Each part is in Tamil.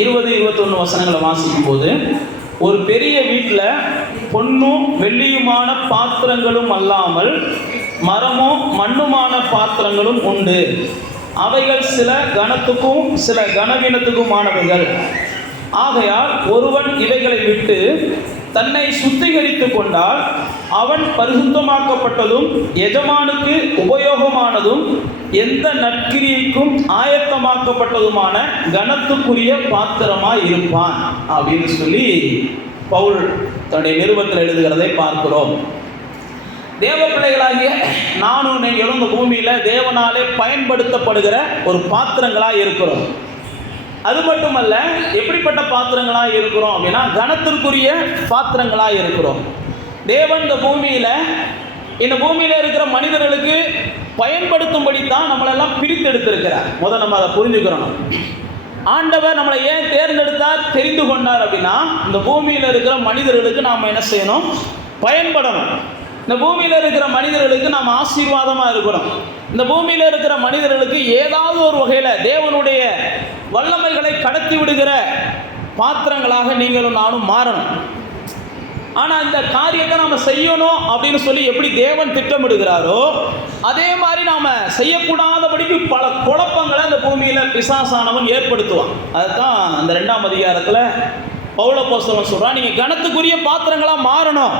20-21 வசனங்களை வாசிக்கும் போது, ஒரு பெரிய வீட்டில் பொன்னும் வெள்ளியுமான பாத்திரங்களும் அல்லாமல் மரமும் மண்ணுமான பாத்திரங்களும் உண்டு. அவைகள் சில கனத்துக்கும் சில கனவீனத்துக்குமானவைகள். ஆகையால் ஒருவன் இவைகளை விட்டு தன்னை சுத்திகரித்து கொண்டால் அவன் பரிசுத்தமாக்கப்பட்டதும் எஜமானுக்கு உபயோகமானதும் எந்த நற்கிரியைக்கும் ஆயத்தமாக்கப்பட்டதுமான கனத்துக்குரிய பாத்திரமாய் இருப்பான் அப்படின்னு சொல்லி பவுல் தன்னுடைய நிருபத்தில் எழுதுகிறதை பார்க்கிறோம். தேவ பிள்ளைகளாகிய நானும் நீங்களும் இந்த பூமியில் தேவனாலே பயன்படுத்தப்படுகிற ஒரு பாத்திரங்களாக இருக்கிறோம். அது மட்டுமல்ல, எப்படிப்பட்ட பாத்திரங்களாக இருக்கிறோம் அப்படின்னா கனத்திற்குரிய பாத்திரங்களாக இருக்கிறோம். தேவன் இந்த பூமியில் இருக்கிற மனிதர்களுக்கு பயன்படுத்தும்படி தான் நம்மளெல்லாம் பிரித்தெடுத்திருக்கிறார். முதல் நம்ம அதை புரிஞ்சுக்கிறோம். ஆண்டவர் நம்மளை ஏன் தேர்ந்தெடுத்தார், தெரிந்து கொண்டார் அப்படின்னா இந்த பூமியில் இருக்கிற மனிதர்களுக்கு நாம் என்ன செய்யணும், பயன்படணும். இந்த பூமியில் இருக்கிற மனிதர்களுக்கு நாம் ஆசீர்வாதமாக இருக்கணும். இந்த பூமியில் இருக்கிற மனிதர்களுக்கு ஏதாவது ஒரு வகையில் தேவனுடைய வல்லமைகளை கடத்தி விடுகிற பாத்திரங்களாக நீங்களும் நானும் மாறணும். ஆனால் இந்த காரியத்தை நாம் செய்யணும் அப்படின்னு சொல்லி எப்படி தேவன் திட்டமிடுகிறாரோ அதே மாதிரி நாம் செய்யக்கூடாதபடிக்கு பல குழப்பங்களை இந்த பூமியில் பிசாசானவன் ஏற்படுத்துவான். அதுதான் அந்த 2ஆம் அதிகாரத்தில் பவுல் அப்போஸ்தலன் சொல்கிறான், நீங்கள் கனத்துக்குரிய பாத்திரங்களாக மாறணும்.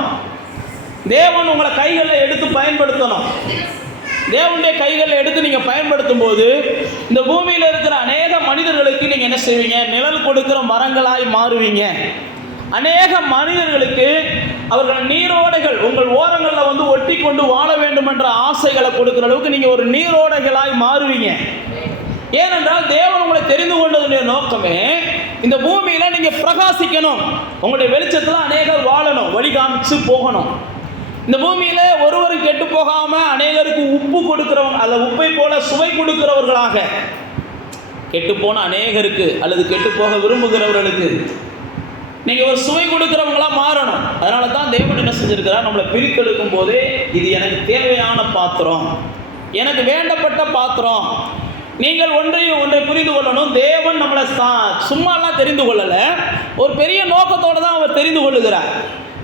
தேவன் உங்களை கைகளில் எடுத்து பயன்படுத்தணும். தேவனுடைய கைகளில் எடுத்து நீங்கள் பயன்படுத்தும் போது இந்த பூமியில் இருக்கிற அநேக மனிதர்களுக்கு நீங்கள் என்ன செய்வீங்க, நிழல் கொடுக்கிற மரங்களாய் மாறுவீங்க. அநேக மனிதர்களுக்கு அவர்கள் நீரோடைகள் உங்கள் ஓரங்களில் வந்து ஒட்டி கொண்டு வாழ வேண்டும் என்ற ஆசைகளை கொடுக்குற அளவுக்கு நீங்கள் ஒரு நீரோடைகளாய் மாறுவீங்க. ஏனென்றால் தேவன் உங்களை தெரிந்து கொண்டதுடைய நோக்கமே இந்த பூமியில் நீங்கள் பிரகாசிக்கணும், உங்களுடைய வெளிச்சத்தில் அநேகர் வாழணும், வழி காமிச்சு போகணும். இந்த பூமியில் ஒருவரும் கெட்டு போகாமல் அநேகருக்கு உப்பு கொடுக்கிறவங்க, அந்த உப்பை போல சுவை கொடுக்கிறவர்களாக, கெட்டு போன அநேகருக்கு அல்லது கெட்டு போக விரும்புகிறவர்களுக்கு நீங்கள் ஒரு சுவை கொடுக்கிறவங்களாக மாறணும். அதனால தான் தேவன் என்ன செஞ்சிருக்கிறார், நம்மளை பிரித்தெடுக்கும் போதே இது எனக்கு தேவையான பாத்திரம், எனக்கு வேண்டப்பட்ட பாத்திரம். நீங்கள் ஒன்றை புரிந்து கொள்ளணும், தேவன் நம்மளை சும்மாலாம் தெரிந்து கொள்ளலை, ஒரு பெரிய நோக்கத்தோடு தான் அவர் தெரிந்து கொள்ளுகிறார்.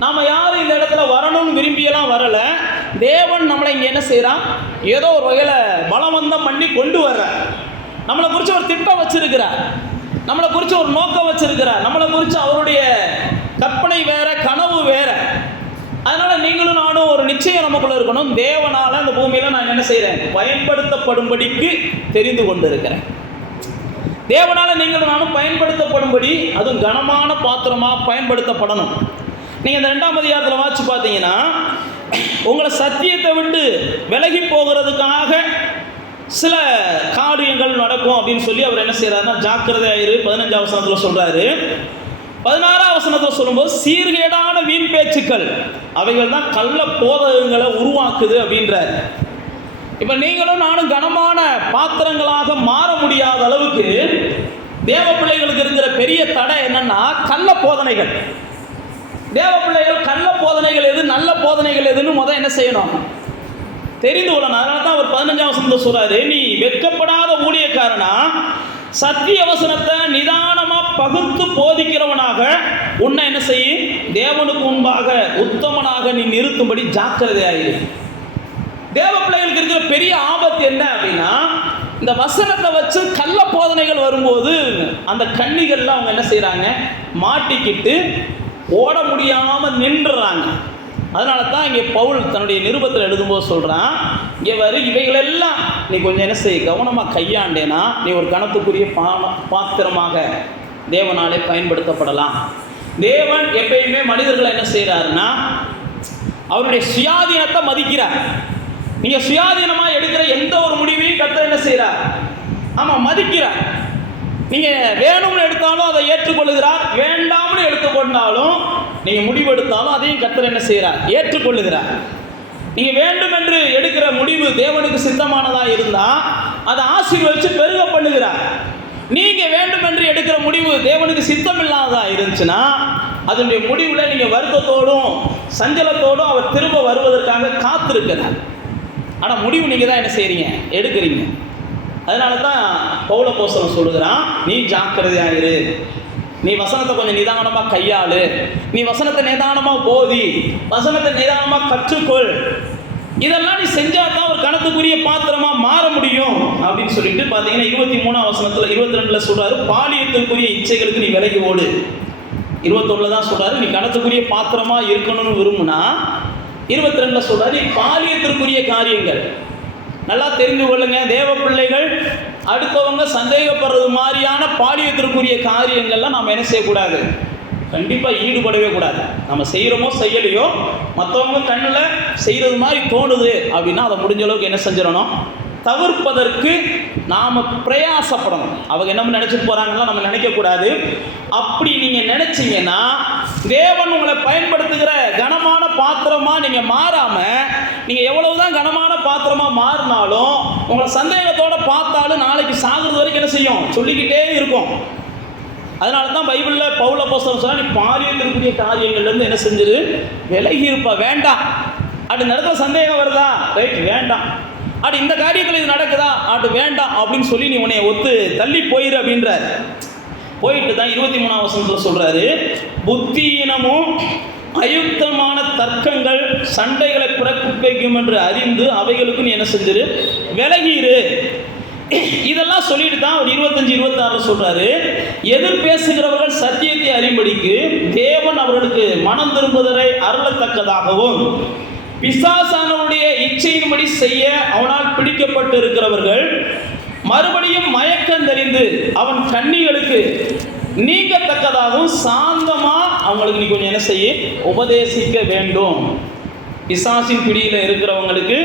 நாம் யாரும் இந்த இடத்துல வரணும்னு விரும்பியெல்லாம் வரலை. தேவன் நம்மளை இங்கே என்ன செய்கிறான், ஏதோ ஒரு வகையில் பலவந்தம் பண்ணி கொண்டு வர்றார். நம்மளை குறித்து ஒரு திட்டம் வச்சிருக்கிறார், நம்மளை குறித்து ஒரு நோக்கம் வச்சிருக்கிறார், நம்மளை குறித்து அவருடைய கற்பனை வேற, கனவு வேற. அதனால் நீங்களும் நானும் ஒரு நிச்சயம் நமக்குள்ள இருக்கணும், தேவனால் இந்த பூமியில் நான் என்ன செய்கிறேன், பயன்படுத்தப்படும்படிக்கு தெரிந்து கொண்டு இருக்கிறேன். தேவனால் நீங்களும் நானும் பயன்படுத்தப்படும்படி, அதுவும் கனமான பாத்திரமாக பயன்படுத்தப்படணும். நீங்கள் இந்த 2ஆம் அதிகாரத்தில் வாசிச்சு பார்த்தீங்கன்னா உங்களை சத்தியத்தை விட்டு விலகி போகிறதுக்காக சில காரியங்கள் நடக்கும் அப்படின்னு சொல்லி அவர் என்ன செய்கிறாருன்னா, ஜாக்கிரதையாயிரு 15ஆம் வசனத்தில் சொல்கிறாரு. 16ஆம் வசனத்தில் சொல்லும்போது சீர்கேடான வீண் பேச்சுக்கள் அவைகள் தான் கள்ள போதகங்களை உருவாக்குது அப்படின்றார். இப்போ நீங்களும் நானும் கனமான பாத்திரங்களாக மாற முடியாத அளவுக்கு தேவ பிள்ளைகளுக்கு இருக்கிற பெரிய தடை என்னன்னா கள்ள போதனைகள். தேவ பிள்ளைகள் கள்ள போதனைகள் எது, நல்ல போதனைகள் எதுன்னு முதல் என்ன செய்யணும், தெரிந்து கொள்ளணும். அதனால தான் அவர் 15ஆம் வசனத்தை சொல்றாரு, நீ வெட்கப்படாத ஊழியக்காரனா சத்திய வசனத்தை நிதானமாக பகுத்து போதிக்கிறவனாக உன்னை என்ன செய்யும், தேவனுக்கு முன்பாக உத்தமனாக நீ நிறுத்தும்படி ஜாக்கிரதையாயிரு. தேவ பிள்ளைகளுக்கு இருக்கிற பெரிய ஆபத்து என்ன அப்படின்னா, இந்த வசனத்தை வச்சு கள்ள போதனைகள் வரும்போது அந்த கன்னிகள்லாம் அவங்க என்ன செய்கிறாங்க, மாட்டிக்கிட்டு ஓட முடியாமல் நின்றுறாங்க. அதனால தான் இங்கே பவுல் தன்னுடைய நிருபத்தில் எழுதும்போது சொல்கிறான், இங்கே இவைகளெல்லாம் நீ கொஞ்சம் என்ன செய்ய கவனமாக கையாண்டேனா நீ ஒரு கனத்துக்குரிய பாத்திரமாக தேவனாலே பயன்படுத்தப்படலாம். தேவன் எப்பயுமே மனிதர்களை என்ன செய்கிறாருன்னா அவருடைய சுயாதீனத்தை மதிக்கிறார். நீங்கள் சுயாதீனமாக எடுக்கிற எந்த ஒரு முடிவையும் கர்த்தர் என்ன செய்கிறார், ஆமாம் மதிக்கிறார். நீங்கள் வேணும்னு எடுத்தாலும் அதை ஏற்றுக்கொள்ளுகிறார், வேண்டாம்னு எடுத்துக்கொண்டாலும் நீங்கள் முடிவெடுத்தாலும் அதையும் கர்த்தர் என்ன செய்கிறார், ஏற்றுக்கொள்ளுகிறார். நீங்கள் வேண்டும் என்று எடுக்கிற முடிவு தேவனுக்கு சித்தமானதாக இருந்தால் அதை ஆசீர்வதித்து பெருக பண்ணுகிறார். நீங்கள் வேண்டும் என்று எடுக்கிற முடிவு தேவனுக்கு சித்தம் இல்லாததாக இருந்துச்சுன்னா அதனுடைய முடிவில் நீங்கள் வருத்தத்தோடும் சஞ்சலத்தோடும் அவர் திரும்ப வருவதற்காக காத்திருக்கிறார். ஆனால் முடிவு நீங்கள் தான் என்ன செய்கிறீங்க, எடுக்கிறீங்க. அதனால தான் பவுல் அப்போஸ்தலன் சொல்லுகிறான், நீ ஜாக்கிரதையாயிரு. நீ வசனத்தை கொஞ்சம் நிதானமாக கையாளு, நீ வசனத்தை நிதானமாக போதி, வசனத்தை நிதானமாக கற்றுக்கொள், இதெல்லாம் நீ செஞ்சாதான் ஒரு கணத்துக்குரிய பாத்திரமா மாற முடியும் அப்படின்னு சொல்லிட்டு பார்த்தீங்கன்னா 23ஆம் வசனத்தில் 22ல சொல்றாரு, பாலியத்திற்குரிய இச்சைகளுக்கு நீ விலகி ஓடு. 21ல தான் சொல்றாரு, நீ கணத்துக்குரிய பாத்திரமா இருக்கணும்னு விரும்புனா 22ல சொல்றாரு, நீ பாலியத்திற்குரிய காரியங்கள் நல்லா தெரிந்து கொள்ளுங்க. தேவ பிள்ளைகள் அடுத்தவங்க சந்தேகப்படுறது மாதிரியான பாலியத்திற்குரிய காரியங்கள்லாம் நாம் என்ன செய்யக்கூடாது, கண்டிப்பாக ஈடுபடவே கூடாது. நம்ம செய்கிறோமோ செய்யலையோ, மற்றவங்க கண்ணில் செய்கிறது மாதிரி தோணுது அப்படின்னா அதை முடிஞ்ச அளவுக்கு என்ன செஞ்சிடணும், தவிர்ப்பதற்கு நாம் பிரயாசப்படணும். அவங்க என்ன நினச்சிட்டு போகிறாங்கன்னா நம்ம நினைக்கக்கூடாது. அப்படி நீங்கள் நினச்சிங்கன்னா தேவன் உங்களை பயன்படுத்துகிற கனமான பாத்திரமாக நீங்கள் மாறாமல், நீங்கள் எவ்வளவுதான் கனமான பாத்திரமாக மாறினாலும் உங்களை சந்தேகத்தோடு பார்த்தாலும் நாளைக்கு சாகிறது வரைக்கும் என்ன செய்யும், சொல்லிக்கிட்டே இருக்கும். அதனால தான் பைபிளில் பவுல் அப்போஸ்தலன் சொன்னா, நீ பாலியத்திற்குரிய காரியங்கள்லேருந்து என்ன செஞ்சிரு, விலகி இருப்ப, வேண்டாம். அப்படி நடத்த சந்தேகம் வருதா, ரைட், வேண்டாம். அப்படி இந்த காரியத்தில் இது நடக்குதா, அது வேண்டாம் அப்படின்னு சொல்லி நீ உன்னை ஒத்து தள்ளி போயிரு அப்படின்றார். போயிட்டு தான் 23ஆம் வசனத்தில் சொல்றாரு, புத்தியினமும் அயுக்தமான தர்க்கங்கள் சண்டைகளை பிறப்பிக்கும் என்று அறிந்து அவைகளுக்கு நீ என்ன செஞ்சிரு, விலகிரு. இதெல்லாம் சொல்லிட்டு தான் ஒரு 25-26 சொல்றாரு, எதிர் பேசுகிறவர்கள் சத்தியத்தை அறியும்படிக்கு தேவன் அவர்களுக்கு மனம் திரும்புதலை அருளத்தக்கதாகவும், பிசாசானவருடைய இச்சையின்படி செய்ய அவனால் பிடிக்கப்பட்டு இருக்கிறவர்கள் மறுபடியும் மயக்கம் தெரிந்து அவன் கண்ணிகளுக்கு நீங்கத்தக்கதாகவும் சாந்தமா அவங்களுக்கு நீ கொஞ்சம் என்ன செய்ய, உபதேசிக்க வேண்டும். பிசாசின் பிடியில் இருக்கிறவங்களுக்கு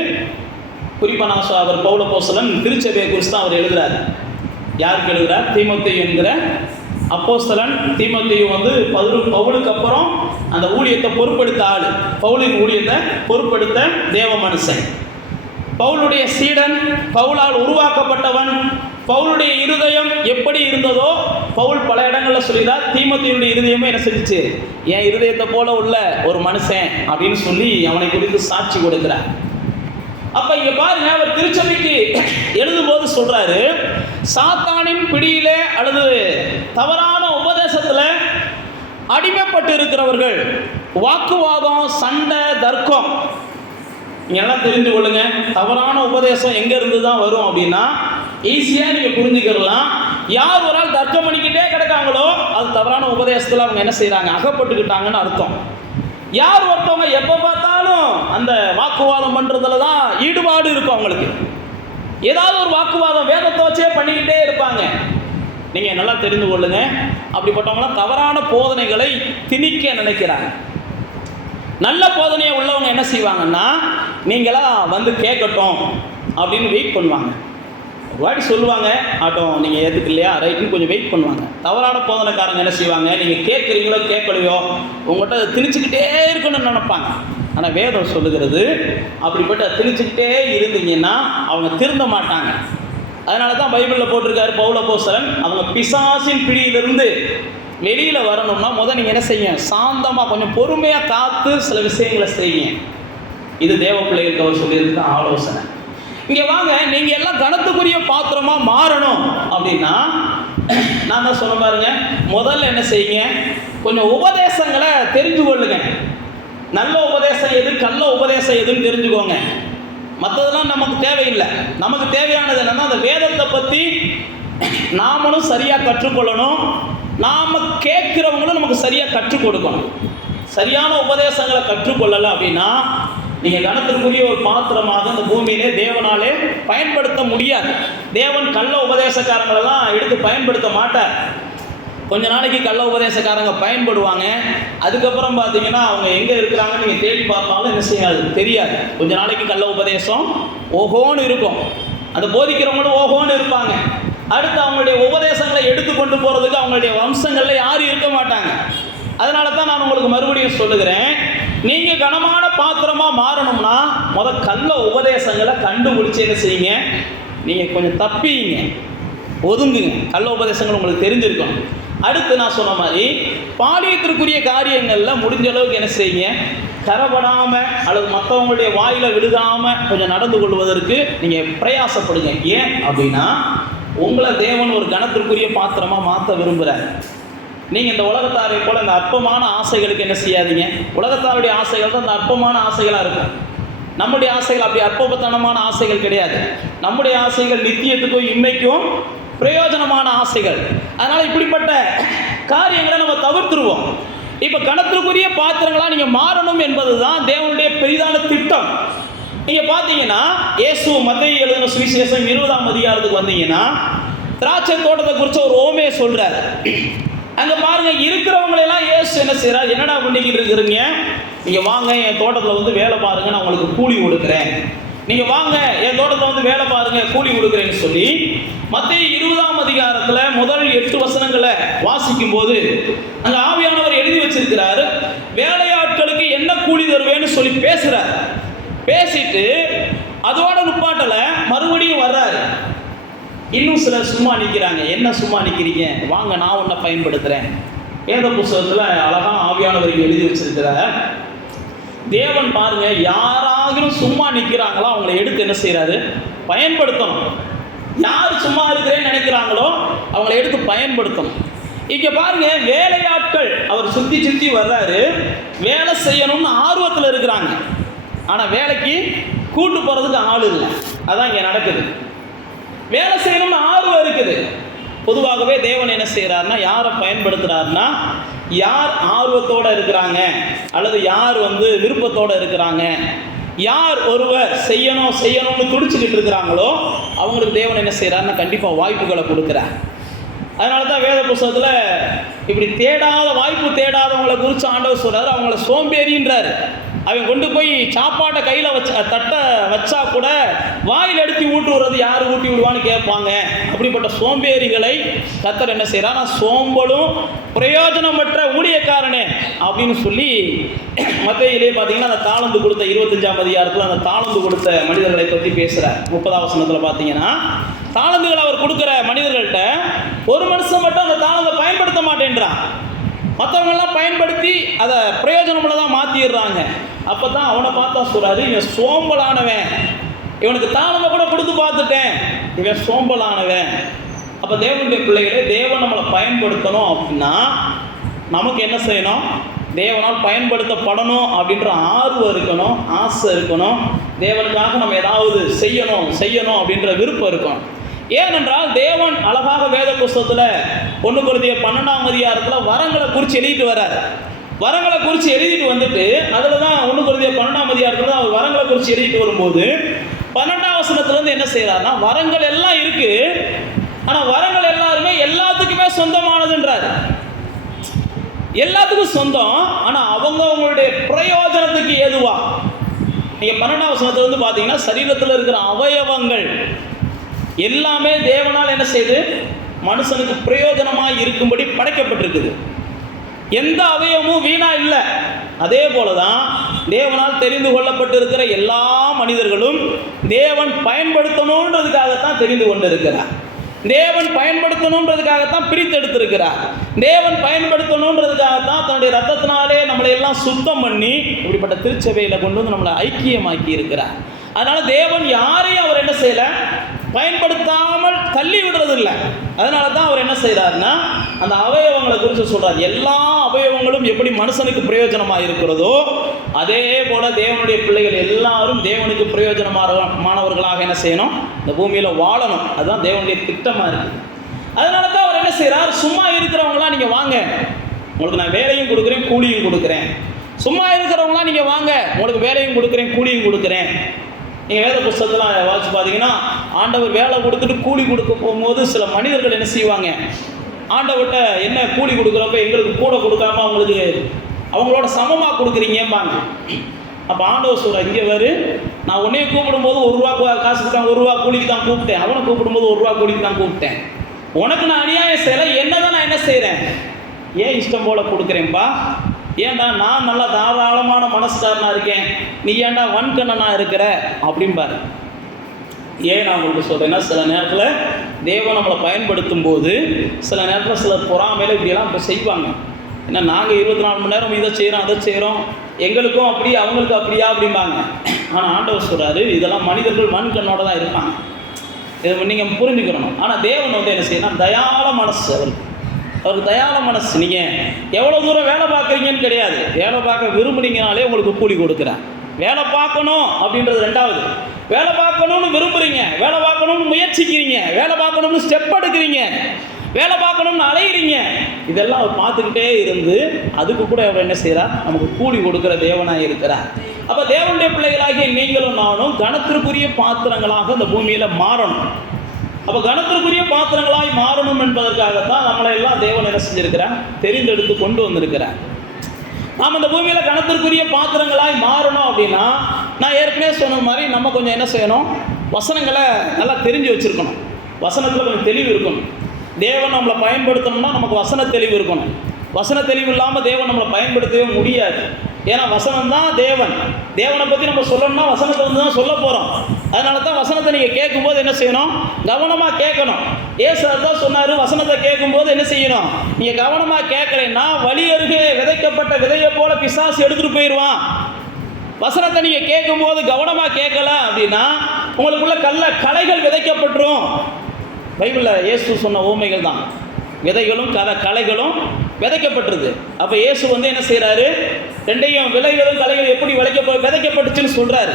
குறிப்பாக நான் அவர் பவுல் அப்போஸ்தலன் திருச்சபையை குறித்து தான் அவர் எழுதுறார். யாருக்கு எழுதுறார், தீமோத்தேயு என்கிற அப்போஸ்தலன். தீமோத்தேயு பவுலுக்கு அப்புறம் அந்த ஊழியத்தை பொறுப்படுத்த ஆள், பவுலின் ஊழியத்தை பொறுப்படுத்த தேவ மனுஷன், பவுலுடைய சீடன், பவுலால் உருவாக்கப்பட்டவன். பவுலுடைய இருதயம் எப்படி இருந்ததோ பவுல் பல இடங்களில் சொல்லிதான், தீமோத்தேயுடைய இருதயமே என்ன செஞ்சிச்சு, என் இருதயத்தை போல உள்ள ஒரு மனுஷன் அப்படின்னு சொல்லி அவனை குறித்து சாட்சி கொடுக்கிறார். அப்ப இங்க பாருங்க, அவர் திருச்சபைக்கு எழுதும்போது சொல்றாரு, சாத்தானின் பிடியிலே அல்லது தவறான உபதேசத்துல அடிமைப்பட்டு இருக்கிறவர்கள், வாக்குவாதம், சண்டை, தர்க்கம், நீங்க எல்லாம் தெரிந்து கொள்ளுங்க. தவறான உபதேசம் எங்க இருந்து தான் வரும் அப்படின்னா ஈஸியா நீங்க புரிஞ்சுக்கலாம். யார் ஒரு ஆள் தர்க்கம் பண்ணிக்கிட்டே கிடக்காங்களோ அது தவறான உபதேசத்துல அவங்க என்ன செய்யறாங்க, அகப்பட்டுக்கிட்டாங்கன்னு அர்த்தம். யார் ஒருத்தவங்க எப்போ பார்த்தாலும் அந்த வாக்குவாதம் பண்ணுறதுல தான் ஈடுபாடு இருக்கும் அவங்களுக்கு, ஏதாவது ஒரு வாக்குவாதம் வேதத்தை வச்சே பண்ணிக்கிட்டே இருப்பாங்க. நீங்கள் நல்லா தெரிந்து கொள்ளுங்க, அப்படிப்பட்டவங்களாம் தவறான போதனைகளை திணிக்க நினைக்கிறாங்க. நல்ல போதனையை உள்ளவங்க என்ன செய்வாங்கன்னா, நீங்களாம் வந்து கேட்கட்டும் அப்படின்னு வெயிட் பண்ணுவாங்க. ஒரு வாட்டி சொல்லுவாங்க, ஆட்டம் நீங்கள் ஏற்றுக்கலையா, ரைட்டுன்னு கொஞ்சம் வெயிட் பண்ணுவாங்க. தவறான போதனைக்காரங்க என்ன செய்வாங்க, நீங்கள் கேட்குறீங்களோ கேட்கலையோ உங்கள்கிட்ட அதை திணிச்சுக்கிட்டே இருக்கணும்னு நினைப்பாங்க. ஆனால் வேதம் சொல்லுகிறது, அப்படிப்பட்ட திணிச்சுக்கிட்டே இருந்தீங்கன்னா அவங்க திருந்த மாட்டாங்க. அதனால தான் பைபிளில் போட்டிருக்காரு பவுல் அப்போஸ்தலன், அவங்க பிசாசின் பிடியிலிருந்து வெளியில் வரணும்னா நீங்கள் என்ன செய்யுங்க, சாந்தமாக கொஞ்சம் பொறுமையாக காத்து சில விஷயங்களை செய்யுங்க. இது தேவ பிள்ளைகளுக்கு அவர் சொல்லியிருக்க ஆலோசனை. இங்கே வாங்க, நீங்கள் எல்லாம் கணத்துக்குரிய பாத்திரமாக மாறணும் அப்படின்னா நான் தான் சொல்ல பாருங்க, முதல்ல என்ன செய்யுங்க, கொஞ்சம் உபதேசங்களை தெரிஞ்சு கொள்ளுங்க. நல்ல உபதேசம் எது, கள்ள உபதேசம் எதுன்னு தெரிஞ்சுக்கோங்க. மற்றதெல்லாம் நமக்கு தேவையில்லை. நமக்கு தேவையானது என்னன்னா, அந்த வேதத்தை பற்றி நாமளும் சரியாக கற்றுக்கொள்ளணும், நாம் கேட்குறவங்களும் நமக்கு சரியாக கற்றுக் கொடுக்கணும். சரியான உபதேசங்களை கற்றுக்கொள்ளலை அப்படின்னா நீங்கள் கணத்திற்குரிய ஒரு பாத்திரமாக இந்த பூமியிலே தேவனாலே பயன்படுத்த முடியாது. தேவன் கள்ள உபதேசக்காரங்களெல்லாம் எடுத்து பயன்படுத்த மாட்டார். கொஞ்ச நாளைக்கு கள்ள உபதேசக்காரங்க பயன்படுவாங்க, அதுக்கப்புறம் பார்த்தீங்கன்னா அவங்க எங்கே இருக்கிறாங்கன்னு நீங்கள் தேடி பார்த்தாலும் என்ன செய்யாது, தெரியாது. கொஞ்ச நாளைக்கு கள்ள உபதேசம் ஓஹோன்னு இருக்கும், அந்த போதிக்கிறவங்களும் ஓஹோன்னு இருப்பாங்க. அடுத்து அவங்களுடைய உபதேசங்களை எடுத்து கொண்டு போகிறதுக்கு அவங்களுடைய வம்சங்களில் யாரும் இருக்க மாட்டாங்க. அதனால தான் நான் உங்களுக்கு மறுபடியும் சொல்லுகிறேன், நீங்கள் கனமான பாத்திரமாக மாறணும்னா கள்ள உபதேசங்களை கண்டுபிடிச்சி என்ன செய்யுங்க, நீங்கள் கொஞ்சம் தப்பிங்க, ஒதுங்குங்க. கள்ள உபதேசங்கள் உங்களுக்கு தெரிஞ்சிருக்கணும். அடுத்து நான் சொன்ன மாதிரி பாலியத்திற்குரிய காரியங்களில் முடிஞ்ச அளவுக்கு என்ன செய்யுங்க, கரப்படாமல் அல்லது மற்றவங்களுடைய வாயில் விழுகாமல் கொஞ்சம் நடந்து கொள்வதற்கு நீங்கள் பிரயாசப்படுங்க. ஏன் அப்படின்னா உங்களை தேவன் ஒரு கணத்திற்குரிய பாத்திரமாக மாற்ற விரும்புகிறார். நீங்கள் இந்த உலகத்தாரை போல் இந்த அற்பமான ஆசைகளுக்கு என்ன செய்யாதீங்க. உலகத்தாருடைய ஆசைகள் தான் இந்த அற்பமான ஆசைகளாக இருக்கும். நம்முடைய ஆசைகள் அப்படி அற்புதமான ஆசைகள் கிடையாது. நம்முடைய ஆசைகள் நித்தியத்துக்கும் இன்மைக்கும் பிரயோஜனமான ஆசைகள். அதனால் இப்படிப்பட்ட காரியங்களை நம்ம தவிர்த்துருவோம். இப்போ கணத்திற்குரிய பாத்திரங்களாக நீங்கள் மாறணும் என்பது தான் தேவனுடைய பெரிதான திட்டம். நீங்கள் பார்த்தீங்கன்னா இயேசு மத்தேயு எழுதின சுவிசேஷம் 20ஆம் அதிகாரத்துக்கு வந்தீங்கன்னா திராட்சை தோட்டத்தை குறித்து ஒரு ஓமையை சொல்கிறார். அங்கே பாருங்கள், இருக்கிறவங்களெல்லாம் இயேசு என்ன செய்கிறார், என்னடா பண்ணிக்கிட்டு இருக்கிறீங்க, நீங்கள் வாங்க என் தோட்டத்தில் வந்து வேலை பாருங்கள், நான் உங்களுக்கு கூலி கொடுக்குறேன். நீங்கள் வாங்க என் தோட்டத்தில் வந்து வேலை பாருங்கள், கூலி கொடுக்குறேன்னு சொல்லி மத்தேயு 20ஆம் அதிகாரத்தில் முதல் 8 வசனங்களை வாசிக்கும் போது அங்கே ஆவியானவர் எழுதி வச்சிருக்கிறார், வேலையாட்களுக்கு என்ன கூலி தருவேன்னு சொல்லி பேசுகிறார். பேசிட்டு அதோட நிப்பாட்டலை, மறுபடியும் வர்றாரு. இன்னும் சிலர் சும்மா நிற்கிறாங்க. என்ன சும்மா நிற்கிறீங்க, வாங்க நான் உன்னை பயன்படுத்துகிறேன். வேத புஸ்தகத்தில் அழகாக ஆவியானவருக்கு எழுதி வச்சிருக்கிறார். தேவன் பாருங்க, யாராகிலும் சும்மா நிற்கிறாங்களோ அவங்களை எடுத்து என்ன செய்கிறாரு, பயன்படுத்தணும். யார் சும்மா இருக்கிறேன்னு நினைக்கிறாங்களோ அவங்களை எடுத்து பயன்படுத்தணும். இங்கே பாருங்க, வேலையாட்கள் அவர் சுற்றி சுற்றி வர்றாரு. வேலை செய்யணும்னு ஆர்வத்தில் இருக்கிறாங்க, ஆனால் வேலைக்கு கூட்டு போகிறதுக்கு ஆள் இல்லை. அதான் இங்கே நடக்குது. வேலை செய்யணும்னு ஆர்வம் இருக்குது. பொதுவாகவே தேவன் என்ன செய்கிறாருன்னா, யாரை பயன்படுத்துகிறாருன்னா, யார் ஆர்வத்தோடு இருக்கிறாங்க அல்லது யார் வந்து விருப்பத்தோடு இருக்கிறாங்க, யார் ஒருவர் செய்யணும்னு துடிச்சுக்கிட்டு இருக்கிறாங்களோ அவங்களுக்கு தேவன் என்ன செய்கிறாருன்னா கண்டிப்பாக வாய்ப்புகளை கொடுக்குறார். அதனால தான் வேத புஸ்தகத்தில் இப்படி வாய்ப்பு தேடாதவங்களை குறித்து ஆண்டவர் சொல்கிறார், அவங்கள சோம்பேறின்றார். அவன் கொண்டு போய் சாப்பாட்டை கையில் தட்டை வச்சா கூட வாயில் எடுத்து ஊட்டி விடுறது யார் ஊட்டி விடுவான்னு கேட்பாங்க. அப்படிப்பட்ட சோம்பேறிகளை கர்த்தர் என்ன செய்கிறார், நான் சோம்பலும் பிரயோஜனமற்ற ஊழியக்காரனே அப்படின்னு சொல்லி மத்தேயுவிலே பார்த்தீங்கன்னா அந்த தாளந்து கொடுத்த 25ஆம் அதிகாரத்தில் அந்த தாளந்து கொடுத்த மனிதர்களை பற்றி பேசுகிறார். 30ஆம் வசனத்தில் பார்த்தீங்கன்னா தாளந்துகளை அவர் கொடுக்குற மனிதர்கள்ட்ட ஒரு மனுஷன் மட்டும் அந்த தாளந்தை பயன்படுத்த மாட்டேன்றான். மற்றவங்கெல்லாம் பயன்படுத்தி அதை பிரயோஜனமுள்ள தான் மாற்றிடுறாங்க. அப்போ தான் அவனை பார்த்தா சொல்கிறாரு, இவன் சோம்பலானவன், இவனுக்கு தாளந்தை கூட கொடுத்து பார்த்துட்டேன், இவன் சோம்பலானவன். அப்போ தேவனுடைய பிள்ளைகளே, தேவன் நம்மளை பயன்படுத்தணும் அப்படின்னா நமக்கு என்ன செய்யணும், தேவனால் பயன்படுத்தப்படணும் அப்படின்ற ஆர்வம் இருக்கணும், ஆசை இருக்கணும். தேவனுக்காக நம்ம ஏதாவது செய்யணும் அப்படின்ற விருப்பம் இருக்கணும். ஏனென்றால் தேவன் அழகாக வேத புஸ்தகத்தில் 1 கொரிந்தியர் 12ஆம் அதிகாரத்தில் வரங்களை குறித்து எழுதிட்டு வர்றார். வரங்களை குறித்து எழுதிட்டு வந்துட்டு அதில் தான் 1 கொரிந்தியர் 12ஆம் அதிகாரத்தில் அவர் வரங்களை குறித்து எழுதிட்டு வரும்போது 12ஆம் வசனத்துலேருந்து என்ன செய்கிறாருன்னா, வரங்கள் எல்லாம் இருக்குது, ஆனால் வரங்கள் எல்லாருமே எல்லாத்துக்குமே சொந்தமானதுன்றார். எல்லாத்துக்கும் சொந்தம், ஆனால் அவங்களுடைய பிரயோஜனத்துக்கு ஏதுவா. நீங்கள் 12ஆம் வசனத்தில் வந்து பார்த்தீங்கன்னா சரீரத்தில் இருக்கிற அவயவங்கள் எல்லாமே தேவனால் என்ன செய்து மனுஷனுக்கு பிரயோஜனமாக இருக்கும்படி படைக்கப்பட்டிருக்குது. எந்த அவயவமும் வீணா இல்லை. அதே போல தான் தேவனால் தெரிந்து கொள்ளப்பட்டிருக்கிற எல்லா மனிதர்களும் தேவன் பயன்படுத்தணுன்றதுக்காகத்தான் தெரிந்து கொண்டு இருக்கிறார். தேவன் பயன்படுத்தணுன்றதுக்காகத்தான் பிரித்தெடுத்திருக்கிறார். தேவன் பயன்படுத்தணுன்றதுக்காகத்தான் தன்னுடைய ரத்தத்தினாலே நம்மளை எல்லாம் சுத்தம் பண்ணி இப்படிப்பட்ட திருச்சபையில் கொண்டு வந்து நம்மளை ஐக்கியமாக்கி இருக்கிறார். அதனால் தேவன் யாரையும் அவர் என்ன செய்யலை, பயன்படுத்தாமல் தள்ளி விடுறது இல்லை. அதனால தான் அவர் என்ன செய்கிறாருன்னா அந்த அவயவங்களை குறித்து சொல்கிறார். எல்லா அவயவங்களும் எப்படி மனுஷனுக்கு பிரயோஜனமாக இருக்கிறதோ அதே போல் தேவனுடைய பிள்ளைகள் எல்லாரும் தேவனுக்கு பிரயோஜனமானவர்களாக என்ன செய்யணும், இந்த பூமியில் வாழணும். அதுதான் தேவனுடைய திட்டமாக இருக்குது. அதனால தான் அவர் என்ன செய்கிறார், சும்மா இருக்கிறவங்களாம் நீங்கள் வாங்க, உங்களுக்கு நான் வேலையும் கொடுக்குறேன் கூலியும் கொடுக்குறேன். சும்மா இருக்கிறவங்களாம் நீங்கள் வாங்க, உங்களுக்கு வேலையும் கொடுக்குறேன் கூலியும் கொடுக்குறேன். நீங்கள் வேத புஸ்தகத்தில் வாசிச்சு பார்த்தீங்கன்னா ஆண்டவர் வேலை கொடுத்துட்டு கூலி கொடுக்க போகும்போது சில மனிதர்கள் என்ன செய்வாங்க, ஆண்டவர்கிட்ட என்ன கூலி கொடுக்குறப்ப எங்களுக்கு கூட கொடுக்காம அவங்களோட சமமாக கொடுக்குறீங்கம்பாங்க. அப்போ ஆண்டவர் சொல்கிற, இங்கே வரு, நான் உன்னைய கூப்பிடும்போது ₹1 காசுக்கு தான் ₹1 கூலிக்கு தான் கூப்பிட்டேன், அவனை கூப்பிடும்போது ₹1 கூலிக்கு தான் கூப்பிட்டேன். உனக்கு நான் அநியாயம் செய்யலை, என்னதான் நான் என்ன செய்கிறேன், ஏன் இஷ்டம் போல் கொடுக்குறேன்ப்பா. ஏன்டா நான் நல்லா தாராளமான மனசுக்காரனாக இருக்கேன், நீ ஏன்டா வன்கண்ணனாக இருக்கிற அப்படின்பாரு. ஏன் நான் உங்களுக்கு சொல்கிறேன்னா, சில நேரத்தில் தேவன் நம்மளை பயன்படுத்தும் போது சில நேரத்தில் சில பொறாமையில் இப்படியெல்லாம் இப்போ செய்வாங்க. ஏன்னா நாங்கள் 24 மணி நேரம் இதை செய்கிறோம் அதை செய்கிறோம், எங்களுக்கும் அப்படி அவங்களுக்கும் அப்படியா அப்படிம்பாங்க. ஆனால் ஆண்டவர் சொல்கிறாரு, இதெல்லாம் மனிதர்கள் வன்கண்ணோடு தான் இருப்பாங்க, இதை நீங்கள் புரிஞ்சுக்கணும். ஆனால் தேவன் வந்து என்ன செய்யணும், தயாள மனசு அவருக்கு. அவருக்கு தயாள மனசு. நீங்கள் எவ்வளோ தூரம் வேலை பார்க்குறீங்கன்னு கிடையாது, வேலை பார்க்க விரும்புனீங்கனாலே உங்களுக்கு கூலி கொடுக்குறேன். வேலை பார்க்கணும் அப்படின்றது ரெண்டாவது. வேலை பார்க்கணும்னு விரும்புகிறீங்க, வேலை பார்க்கணும்னு முயற்சிக்கிறீங்க, வேலை பார்க்கணும்னு ஸ்டெப் எடுக்கிறீங்க, வேலை பார்க்கணும்னு அலையிறீங்க, இதெல்லாம் அவர் பார்த்துக்கிட்டே இருந்து அதுக்கு கூட அவர் என்ன செய்கிறார், நமக்கு கூலி கொடுக்குற தேவனாக இருக்கிறார். அப்போ தேவனுடைய பிள்ளைகளாகிய நீங்களும் நானும் கனத்திற்குரிய பாத்திரங்களாக இந்த பூமியில் மாறணும். அப்போ கனத்திற்குரிய பாத்திரங்களாய் மாறணும் என்பதற்காகத்தான் நம்மளை எல்லாம் தேவன் என்ன செஞ்சிருக்கிறார், தெரிந்தெடுத்து கொண்டு வந்திருக்கிறார். நாம் இந்த பூமியில் கனத்திற்குரிய பாத்திரங்களாய் மாறணும் அப்படின்னா, நான் ஏற்கனவே சொன்ன மாதிரி நம்ம கொஞ்சம் என்ன செய்யணும், வசனங்களை நல்லா தெரிஞ்சு வச்சுருக்கணும். வசனத்தில் கொஞ்சம் தெளிவு இருக்கணும். தேவன் நம்மளை பயன்படுத்தணும்னா நமக்கு வசன தெளிவு இருக்கணும். வசன தெளிவு இல்லாமல் தேவன் நம்மளை பயன்படுத்தவே முடியாது. ஏன்னா வசனம் தான் தேவன். தேவனை பற்றி நம்ம சொல்லணும்னா வசனத்தை வந்து தான் சொல்ல போகிறோம். அதனால தான் வசனத்தை நீங்கள் கேட்கும்போது என்ன செய்யணும், கவனமாக கேட்கணும். ஏசு தான் சொன்னார், வசனத்தை கேட்கும்போது என்ன செய்யணும், நீங்கள் கவனமாக கேட்கலைன்னா வழி அருகே விதைக்கப்பட்ட விதையை போல பிசாசு எடுத்துகிட்டு போயிடுவான். வசனத்தை நீங்கள் கேட்கும்போது கவனமாக கேட்கல அப்படின்னா உங்களுக்குள்ள களைகள் விதைக்கப்பட்டுரும். பைபிளில் இயேசு சொன்ன ஊமைகள் தான், விதைகளும் களைகளும் விதைக்கப்பட்டுருது. அப்போ இயேசு வந்து என்ன செய்கிறாரு, ரெண்டையும் விளைகளும் களைகள் எப்படி விதைக்கப்பட்டுச்சுன்னு சொல்கிறாரு.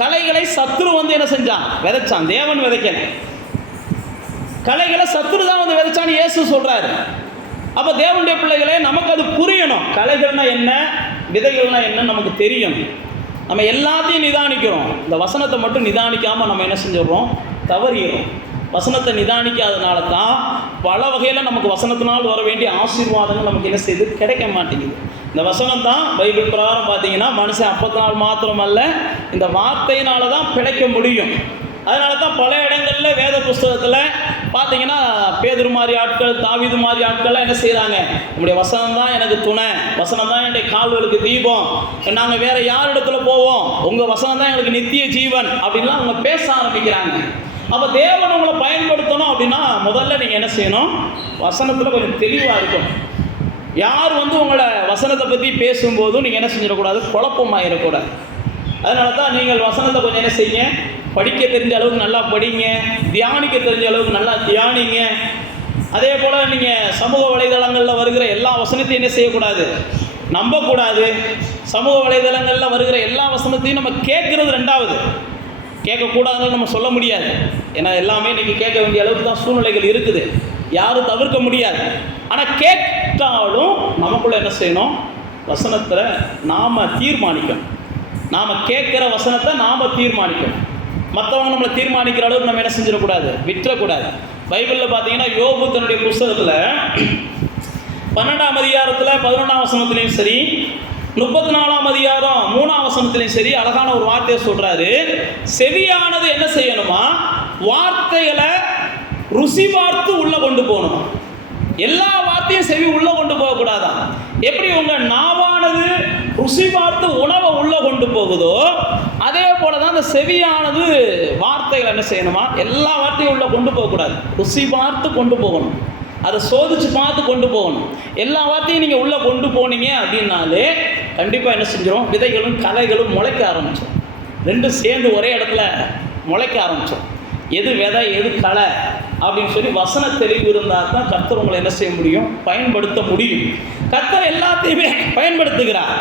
களைகளை சத்துரு வந்து என்ன செஞ்சான், விதைச்சான். தேவன் விதைக்கல, களைகளை சத்துரு தான் வந்து விதைச்சான்னு இயேசு சொல்கிறாரு. அப்போ தேவனுடைய பிள்ளைகளே, நமக்கு அது புரியணும். களைகள்னா என்ன, விதைகள்னா என்ன நமக்கு தெரியும். நம்ம எல்லாத்தையும் நிதானிக்கிறோம், இந்த வசனத்தை மட்டும் நிதானிக்காமல் நம்ம என்ன செஞ்சிடறோம், தவறிடுறோம். வசனத்தை நிதானிக்காதனால தான் பல வகையில் நமக்கு வசனத்தினால் வர வேண்டிய ஆசீர்வாதங்கள் நமக்கு என்ன செய்யுது, கிடைக்க மாட்டேங்குது. இந்த வசனம் தான் பைபிள் பிரகாரம் பார்த்தீங்கன்னா மனுஷன் அப்பத்தினால் மாத்திரமல்ல இந்த வார்த்தையினால தான் பிழைக்க முடியும். அதனால தான் பல இடங்களில் வேத புஸ்தகத்தில் பார்த்தீங்கன்னா பேதுரு மாதிரி ஆட்கள், தாவீது மாதிரி ஆட்கள்லாம் என்ன செய்கிறாங்க, நம்முடைய வசனம் தான் எனக்கு துணை, வசனம் தான் என்னுடைய கால்களுக்கு தீபம், நாங்கள் வேறு யார் இடத்துல போவோம், உங்கள் வசனம் தான் எங்களுக்கு நித்திய ஜீவன் அப்படின்லாம் அவங்க பேச ஆரம்பிக்கிறாங்க. அப்போ தேவன் உங்களை பயன்படுத்தணும் அப்படின்னா முதல்ல நீங்கள் என்ன செய்யணும், வசனத்தில் கொஞ்சம் தெளிவாக இருக்கணும். யார் வந்து உங்களை வசனத்தை பற்றி பேசும்போதும் நீங்கள் என்ன செஞ்சிடக்கூடாது, குழப்பமாயிடக்கூடாது. அதனால தான் நீங்கள் வசனத்தை கொஞ்சம் என்ன செய்யுங்க, படிக்க தெரிஞ்ச அளவுக்கு நல்லா படிங்க, தியானிக்க தெரிஞ்ச அளவுக்கு நல்லா தியானிங்க. அதே போல் நீங்கள் சமூக வலைதளங்களில் வருகிற எல்லா வசனத்தையும் என்ன செய்யக்கூடாது, நம்பக்கூடாது. சமூக வலைதளங்களில் வருகிற எல்லா வசனத்தையும் நம்ம கேட்குறது ரெண்டாவது, கேட்கக்கூடாதுன்னு நம்ம சொல்ல முடியாது. ஏன்னா எல்லாமே இன்றைக்கி கேட்க வேண்டிய அளவுக்கு தான் சூழ்நிலைகள் இருக்குது, யாரும் தவிர்க்க முடியாது. ஆனால் கேட்டாலும் நமக்குள்ளே என்ன செய்யணும், வசனத்தில் நாம் தீர்மானிக்கணும். நாம் கேட்குற வசனத்தை நாம் தீர்மானிக்கணும். மற்றவங்க நம்மளை தீர்மானிக்கிற அளவுக்கு நம்ம என்ன செஞ்சிடக்கூடாது, விட்டுறக்கூடாது. பைபிளில் பார்த்தீங்கன்னா யோபு தன்னுடைய புஸ்தகத்தில் 12ஆம் அதிகாரத்தில் 11ஆம் வசனத்துலேயும் சரி, 34ஆம் அதிகாரம் 3ஆம் வசனத்துலேயும் சரி அழகான ஒரு வார்த்தையை சொல்கிறாரு. செவியானது என்ன செய்யணுமா, வார்த்தைகளை ருசி பார்த்து உள்ளே கொண்டு போகணுமா. எல்லா வார்த்தையும் செவி உள்ளே கொண்டு போகக்கூடாதான். எப்படி உங்கள் நாவானது ருசி பார்த்து உணவை உள்ளே கொண்டு போகுதோ அதே போல தான் அந்த செவியானது வார்த்தைகள் என்ன செய்யணுமா, எல்லா வார்த்தையும் உள்ளே கொண்டு போகக்கூடாது, ருசி பார்த்து கொண்டு போகணும், அதை சோதிச்சு பார்த்து கொண்டு போகணும். எல்லா வார்த்தையும் நீங்கள் உள்ளே கொண்டு போனீங்க அப்படின்னாலே கண்டிப்பாக என்ன செஞ்சிடும், விதைகளும் களைகளும் முளைக்க ஆரம்பிச்சோம். ரெண்டும் சேர்ந்து ஒரே இடத்துல முளைக்க ஆரம்பித்தோம். எது விதை எது களை அப்படின்னு சொல்லி வசன தெளிவு இருந்தால் தான் கர்த்தர் உங்களை என்ன செய்ய முடியும், பயன்படுத்த முடியும். கர்த்தர் எல்லாத்தையுமே பயன்படுத்துகிறார்,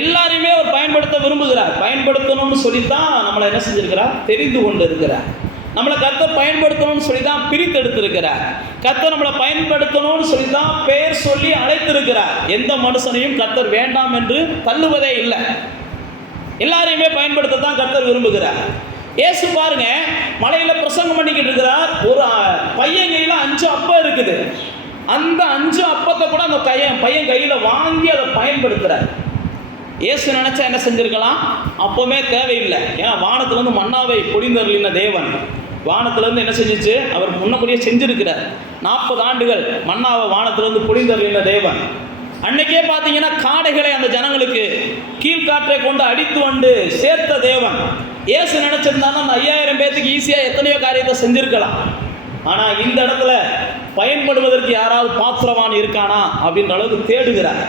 எல்லாரையுமே அவர் பயன்படுத்த விரும்புகிறார். பயன்படுத்தணும்னு சொல்லித்தான் நம்மளை என்ன செஞ்சிருக்கிறார், தெரிந்து கொண்டு இருக்கிறார். நம்மளை கர்த்தர் பயன்படுத்தணும்னு சொல்லி தான் பிரித்தெடுத்திருக்கிறார். கர்த்தர் நம்மளை பயன்படுத்தணும்னு சொல்லி தான் பெயர் சொல்லி அழைத்திருக்கிறார். எந்த மனுஷனையும் கர்த்தர் வேண்டாம் என்று தள்ளுவதே இல்லை, எல்லாரையுமே பயன்படுத்தத்தான் கர்த்தர் விரும்புகிறார். இயேசு பாருங்க, மலையில் பிரசங்கம் பண்ணிக்கிட்டு இருக்கிறார். ஒரு பையன் கையில் 5 அப்பம் இருக்குது. அந்த 5 அப்பத்தை கூட அந்த பையன் கையில் வாங்கி அதை பயன்படுத்துகிறார். இயேசு நினைச்சா என்ன செஞ்சிருக்கலாம், அப்போவே தேவையில்லை. ஏன்னா வானத்திலேருந்து மன்னாவை பொழிந்தருளின தேவன் வானத்திலேருந்து என்ன செஞ்சிச்சு, அவர் முன்னக்கூடியே செஞ்சிருக்கிறார். 40 ஆண்டுகள் மன்னாவை வானத்திலேருந்து பொழிந்தருளின தேவன். அன்னைக்கே பார்த்தீங்கன்னா காடைகளை அந்த ஜனங்களுக்கு கீழ்காற்றை கொண்டு அடித்து வந்து சேர்த்த தேவன். இயேசு நினைச்சிருந்தாலும் அந்த 5000 பேர்த்துக்கு ஈஸியாக எத்தனையோ காரியத்தை செஞ்சிருக்கலாம். ஆனால் இந்த இடத்துல பயன்படுவதற்கு யாராவது பாத்திரவான் இருக்கானா அப்படின்ற அளவுக்கு தேடுகிறார்.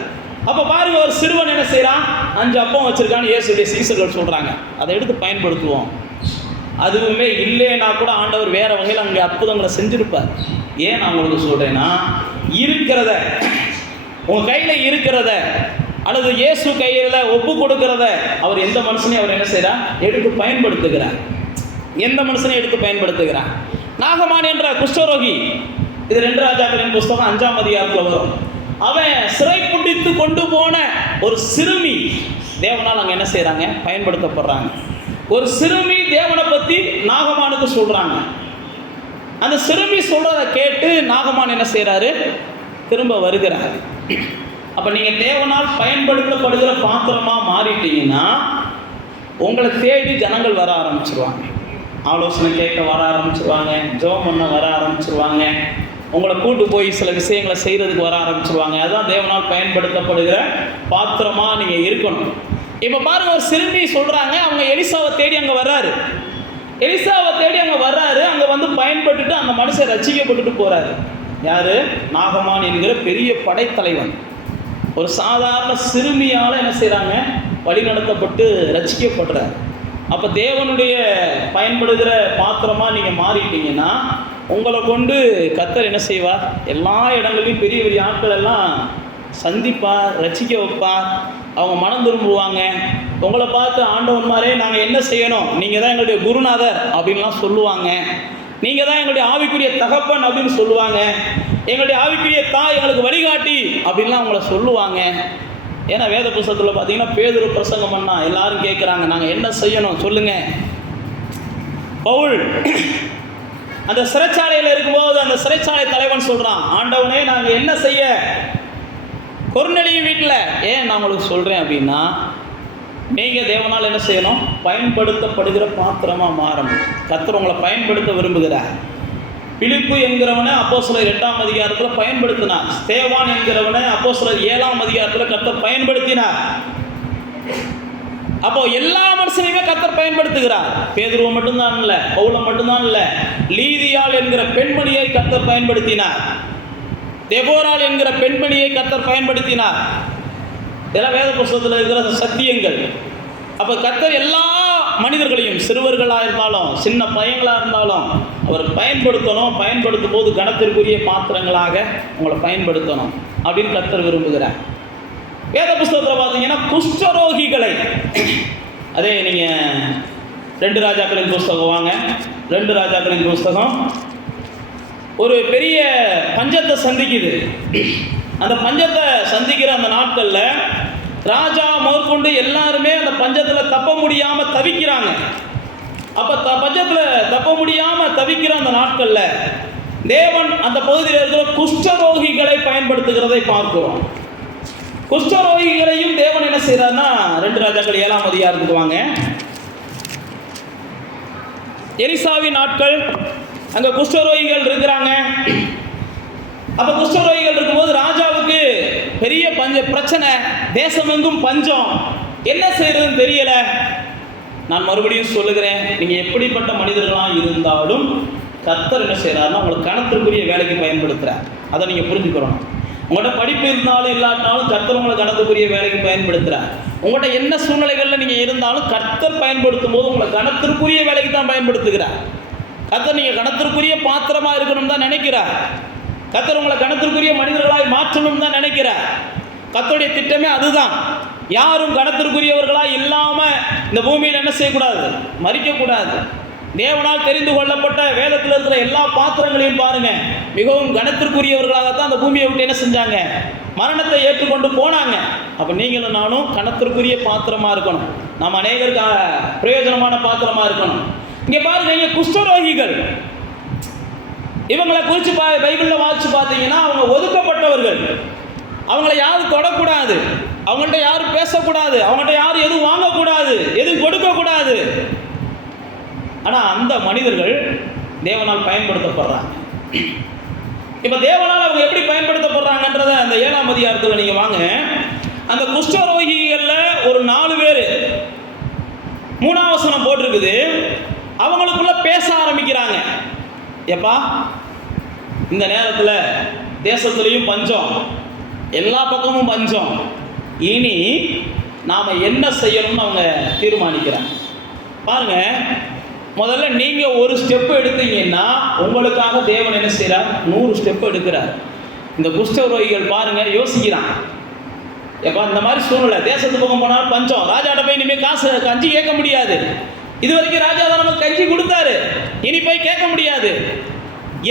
அப்போ பாருங்க, ஒரு சிறுவன் என்ன செய்கிறான், 5 அப்பம் வச்சிருக்கான்னு இயேசுடைய சீசர்கள் சொல்கிறாங்க, அதை எடுத்து பயன்படுத்துவோம். அதுவுமே இல்லைன்னா கூட ஆண்டவர் வேறு வகையில் அங்கே அற்புதங்களை செஞ்சுருப்பார். ஏன் நான் உங்களுக்கு சொல்கிறேன்னா, இருக்கிறத, உங்கள் கையில் இருக்கிறத அல்லது இயேசு கையில் ஒப்பு கொடுக்கிறத அவர் எந்த மனுஷனையும் அவர் என்ன செய்கிறார்? எடுத்து பயன்படுத்துகிறார். எந்த மனுஷனையும் எடுத்து பயன்படுத்துகிறார். நாகமான் என்ற குஷ்டரோகி, இது 2 ராஜாக்களின் புஸ்தகம் 5ஆம் அதிகாரத்தில் வரும். அவன் சிறை பிடித்து கொண்டு போன ஒரு சிறுமி தேவனால் அங்கே என்ன செய்கிறாங்க? பயன்படுத்தப்படுறாங்க. ஒரு சிறுமி தேவனை பற்றி நாகமானுக்கு சொல்கிறாங்க. அந்த சிறுமி சொல்கிறத கேட்டு நாகமான் என்ன செய்கிறாரு? திரும்ப வருகிறார். அப்போ நீங்கள் தேவனால் பயன்படுத்தப்படுகிற பாத்திரமாக மாறிட்டீங்கன்னா உங்களை தேடி ஜனங்கள் வர ஆரம்பிச்சிருவாங்க. ஆலோசனை கேட்க வர ஆரம்பிச்சிருவாங்க, ஜெபம் பண்ண வர ஆரம்பிச்சிருவாங்க, உங்களை கூட்டு போய் சில விஷயங்களை செய்கிறதுக்கு வர ஆரம்பிச்சிருவாங்க. அதுதான் தேவனால் பயன்படுத்தப்படுகிற பாத்திரமாக நீங்கள் இருக்கணும். இப்போ பாருங்க, ஒரு சிறுமி சொல்கிறாங்க, அவங்க எலிசாவை தேடி அங்கே வர்றாரு. எலிசாவை தேடி அங்கே வர்றாரு. அங்கே வந்து பயன்பட்டுட்டு அந்த மனுஷன் ரட்சிக்கப்பட்டுட்டு போகிறாரு. யார்? நாகமான் என்கிற பெரிய படைத்தலைவன். ஒரு சாதாரண சிறுமியால் என்ன செய்கிறாங்க? வழி நடத்தப்பட்டு ரட்சிக்கப்படுறார். அப்போ தேவனுடைய பயன்படுகிற பாத்திரமாக நீங்கள் மாறிட்டீங்கன்னா உங்களை கொண்டு கர்த்தர் என்ன செய்வார்? எல்லா இடங்களையும் பெரிய பெரிய ஆட்கள் எல்லாம் சந்திப்பார், ரட்சிக்க வைப்பார். அவங்க மனம் திரும்புவாங்க. உங்களை பார்த்து ஆண்டவன்மாரே நாங்கள் என்ன செய்யணும், நீங்கள் தான் எங்களுடைய குருநாதர் அப்படின்லாம் சொல்லுவாங்க. நீங்கள் தான் எங்களுடைய ஆவிக்குரிய தகப்பன் அப்படின்னு சொல்லுவாங்க. எங்களுடைய ஆவிக்குரிய தாய் எங்களுக்கு வழிகாட்டி அப்படின்லாம் அவங்கள சொல்லுவாங்க. ஏன்னா வேத புஸ்தகத்தில் பார்த்தீங்கன்னா பேதுரு பிரசங்கம் பண்ணா எல்லாரும் கேட்குறாங்க, நாங்கள் என்ன செய்யணும் சொல்லுங்கள். பவுல் அந்த சிறைச்சாலையில் இருக்கும்போது அந்த சிறைச்சாலை தலைவன் சொல்கிறான், ஆண்டவனே நாங்கள் என்ன செய்ய? கொர்நேலியு வீட்டில் ஏன் நான் உங்களுக்கு சொல்கிறேன் அப்படின்னா, நீங்கள் தேவனால் என்ன செய்யணும்? பயன்படுத்தப்படுகிற பாத்திரமாக மாறணும். கர்த்தர் உங்களை பயன்படுத்த விரும்புகிறார். பிலிப்பு என்கிறவனை அப்போஸ்தலர் 8ஆம் அதிகாரத்தில் பயன்படுத்தினார். ஸ்தேவான் என்கிறவனை அப்போஸ்தலர் 7ஆம் அதிகாரத்தில் கர்த்தர் பயன்படுத்தினார். அப்போ எல்லா மனுஷனையுமே கர்த்தர் பயன்படுத்துகிறார். பேதுருவை மட்டும்தான் இல்லை, பவுலை மட்டும்தான் இல்லை, லீதியாள் என்கிற பெண்மணியை கர்த்தர் பயன்படுத்தினார். தெபோராள் என்கிற பெண்மணியை கர்த்தர் பயன்படுத்தினார். இதெல்லாம் வேத புஸ்தகத்தில் இருக்கிற சத்தியங்கள். அப்போ கர்த்தர் எல்லா மனிதர்களையும், சிறுவர்களாக இருந்தாலும் சின்ன பையங்களாக இருந்தாலும் அவர் பயன்படுத்தணும். பயன்படுத்தும் போது கனத்திற்குரிய பாத்திரங்களாக உங்களை பயன்படுத்தணும் அப்படின்னு கர்த்தர் விரும்புகிறார். வேத புஸ்தகத்தில் பார்த்தீங்கன்னா குஷ்டரோகிகளை, அதே நீங்கள் 2 ராஜாக்களின் புஸ்தகம் வாங்க. 2 ராஜாக்களின் புஸ்தகம் ஒரு பெரிய பஞ்சத்தை சந்திக்குது. அந்த பஞ்சத்தை சந்திக்கிற அந்த நாட்களில் ராஜா முதற்கொண்டு எல்லாருமே அந்த பஞ்சத்தில் தப்ப முடியாமல் தவிக்கிறாங்க. அப்போ பஞ்சத்தில் தப்ப முடியாமல் தவிக்கிற அந்த நாட்களில் தேவன் அந்த பகுதியில் இருக்கிற குஷ்டரோகிகளை பயன்படுத்துகிறதை பார்க்கிறோம். குஷ்டரோகிகளையும் தேவன் என்ன செய்கிறார்னா, 2 ராஜாக்கள் 7ஆம் அதிகாரத்துக்கு வாங்க. எலிசாவின் நாட்கள் அங்கே குஷ்டரோகிகள் இருக்கிறாங்க. அப்போ குஷ்டரோகிகள் இருக்கும்போது ராஜாவுக்கு பெரிய பிரச்சனை, தேசமெங்கும் பஞ்சம், என்ன செய்யறதுன்னு தெரியல. நான் மறுபடியும் சொல்லுகிறேன், நீங்கள் எப்படிப்பட்ட மனிதர்களாக இருந்தாலும் கர்த்தர் என்ன செய்கிறாருன்னா உங்களை கணத்திற்குரிய வேலைக்கு பயன்படுத்துகிறார். அதை நீங்கள் புரிஞ்சுக்கிறோம். உங்கள்கிட்ட படிப்பு இருந்தாலும் இல்லாட்டாலும் கர்த்தர் உங்களை கணத்துக்குரிய வேலைக்கு பயன்படுத்துகிறார். உங்கள்கிட்ட என்ன சூழ்நிலைகளில் நீங்கள் இருந்தாலும் கர்த்தர் பயன்படுத்தும் போது உங்களை கணத்திற்குரிய வேலைக்கு தான் பயன்படுத்துகிறார். கர்த்தர் நீங்கள் கணத்திற்குரிய பாத்திரமாக இருக்கணும் தான் நினைக்கிறார். கர்த்தர் உங்களை கணத்திற்குரிய மனிதர்களாய் மாற்றணும் தான் நினைக்கிறார். கர்த்தருடைய திட்டமே அதுதான். யாரும் கணத்திற்குரியவர்களாக இல்லாமல் இந்த பூமியில் என்ன செய்யக்கூடாது? மறிக்கக்கூடாது. தேவனால் தெரிந்து கொள்ளப்பட்ட வேதத்தில் இருக்கிற எல்லா பாத்திரங்களையும் பாருங்க, மிகவும் கணத்திற்குரியவர்களாகத்தான் அந்த பூமியை விட்டு என்ன செஞ்சாங்க? மரணத்தை ஏற்றுக்கொண்டு போனாங்க. அப்போ நீங்களும் நானும் கணத்திற்குரிய பாத்திரமாக இருக்கணும். நாம் அநேகருக்கு பிரயோஜனமான பாத்திரமாக இருக்கணும். இங்கே பாருங்க, இங்கே குஷ்டரோகிகள், இவங்களை குறித்து பைபிளில் வாசிச்சு பார்த்தீங்கன்னா அவங்க ஒதுக்கப்பட்டவர்கள். அவங்கள யாரும் தொடக்கூடாது, அவங்கள்ட்ட யாரும் பேசக்கூடாது, அவங்கள்ட்ட யாரும் எதுவும் வாங்கக்கூடாது, எதுவும் கொடுக்கக்கூடாது. ஆனால் அந்த மனிதர்கள் தேவனால் பயன்படுத்தப்படுறாங்க. இப்போ தேவனால் அவங்க எப்படி பயன்படுத்தப்படுறாங்கன்றத அந்த 7ஆம் அதிகாரத்தில் நீங்கள் வாங்க. அந்த குஷ்டரோகிகளில் ஒரு 4 பேர் 3ஆம் வசனம் போட்டிருக்குது. அவங்களுக்குள்ள பேச ஆரம்பிக்கிறாங்க. எப்பா, இந்த நேரத்தில் தேசத்துலேயும் பஞ்சம், எல்லா பக்கமும் பஞ்சம், இனி நாம் என்ன செய்யணும்னு அவங்க தீர்மானிக்கிறாங்க. பாருங்க, முதல்ல நீங்கள் ஒரு ஸ்டெப் எடுத்தீங்கன்னா உங்களுக்காக தேவன் என்ன செய்கிறார்? 100 ஸ்டெப் எடுக்கிறார். இந்த குஷ்டரோகிகள் பாருங்க யோசிக்கிறான், எப்போ இந்த மாதிரி சூழ்நிலை தேசத்து பக்கம் போனாலும் பஞ்சம், ராஜாட்ட போய் இனிமேல் காசு கஞ்சி கேட்க முடியாது. இது வரைக்கும் ராஜா தான் நமக்கு கஞ்சி கொடுத்தாரு, இனி போய் கேட்க முடியாது.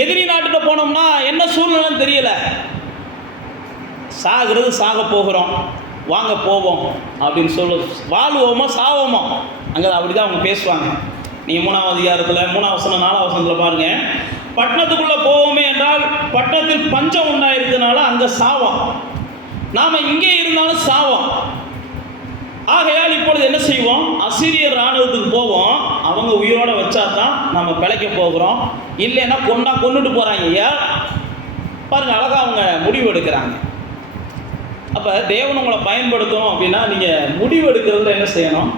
எதிரி நாட்டுக்கு போனோம்னா என்ன சூழ்நிலைன்னு தெரியல, சாகிறது சாக போகிறோம், வாங்க போவோம் அப்படின்னு வாழ்வோமோ சாவோமோ, அங்கே அப்படிதான் அவங்க பேசுவாங்க. நீங்கள் 3ஆம் அதிகாரத்தில் 3ஆம் வசனம் 4ஆம் வசனத்தில் பாருங்க, பட்டணத்துக்குள்ளே போவோமே என்றால் பட்டணத்தில் பஞ்சம் உண்டாயிருக்கிறதுனால அங்கே சாவோம், நாம் இங்கே இருந்தாலும் சாவோம். ஆகையால் இப்பொழுது என்ன செய்வோம், அசீரியர் இராணுவத்துக்கு போவோம், அவங்க உயிரோட வச்சா தான் நம்ம பிழைக்க போகிறோம், இல்லைன்னா கொண்டுட்டு போகிறாங்க. ஏன் பாருங்க, அழகாக அவங்க முடிவு எடுக்கிறாங்க. அப்போ தேவன் உங்களை பயன்படுத்தணும் அப்படின்னா நீங்கள் முடிவு எடுக்கிறதுல என்ன செய்யணும்,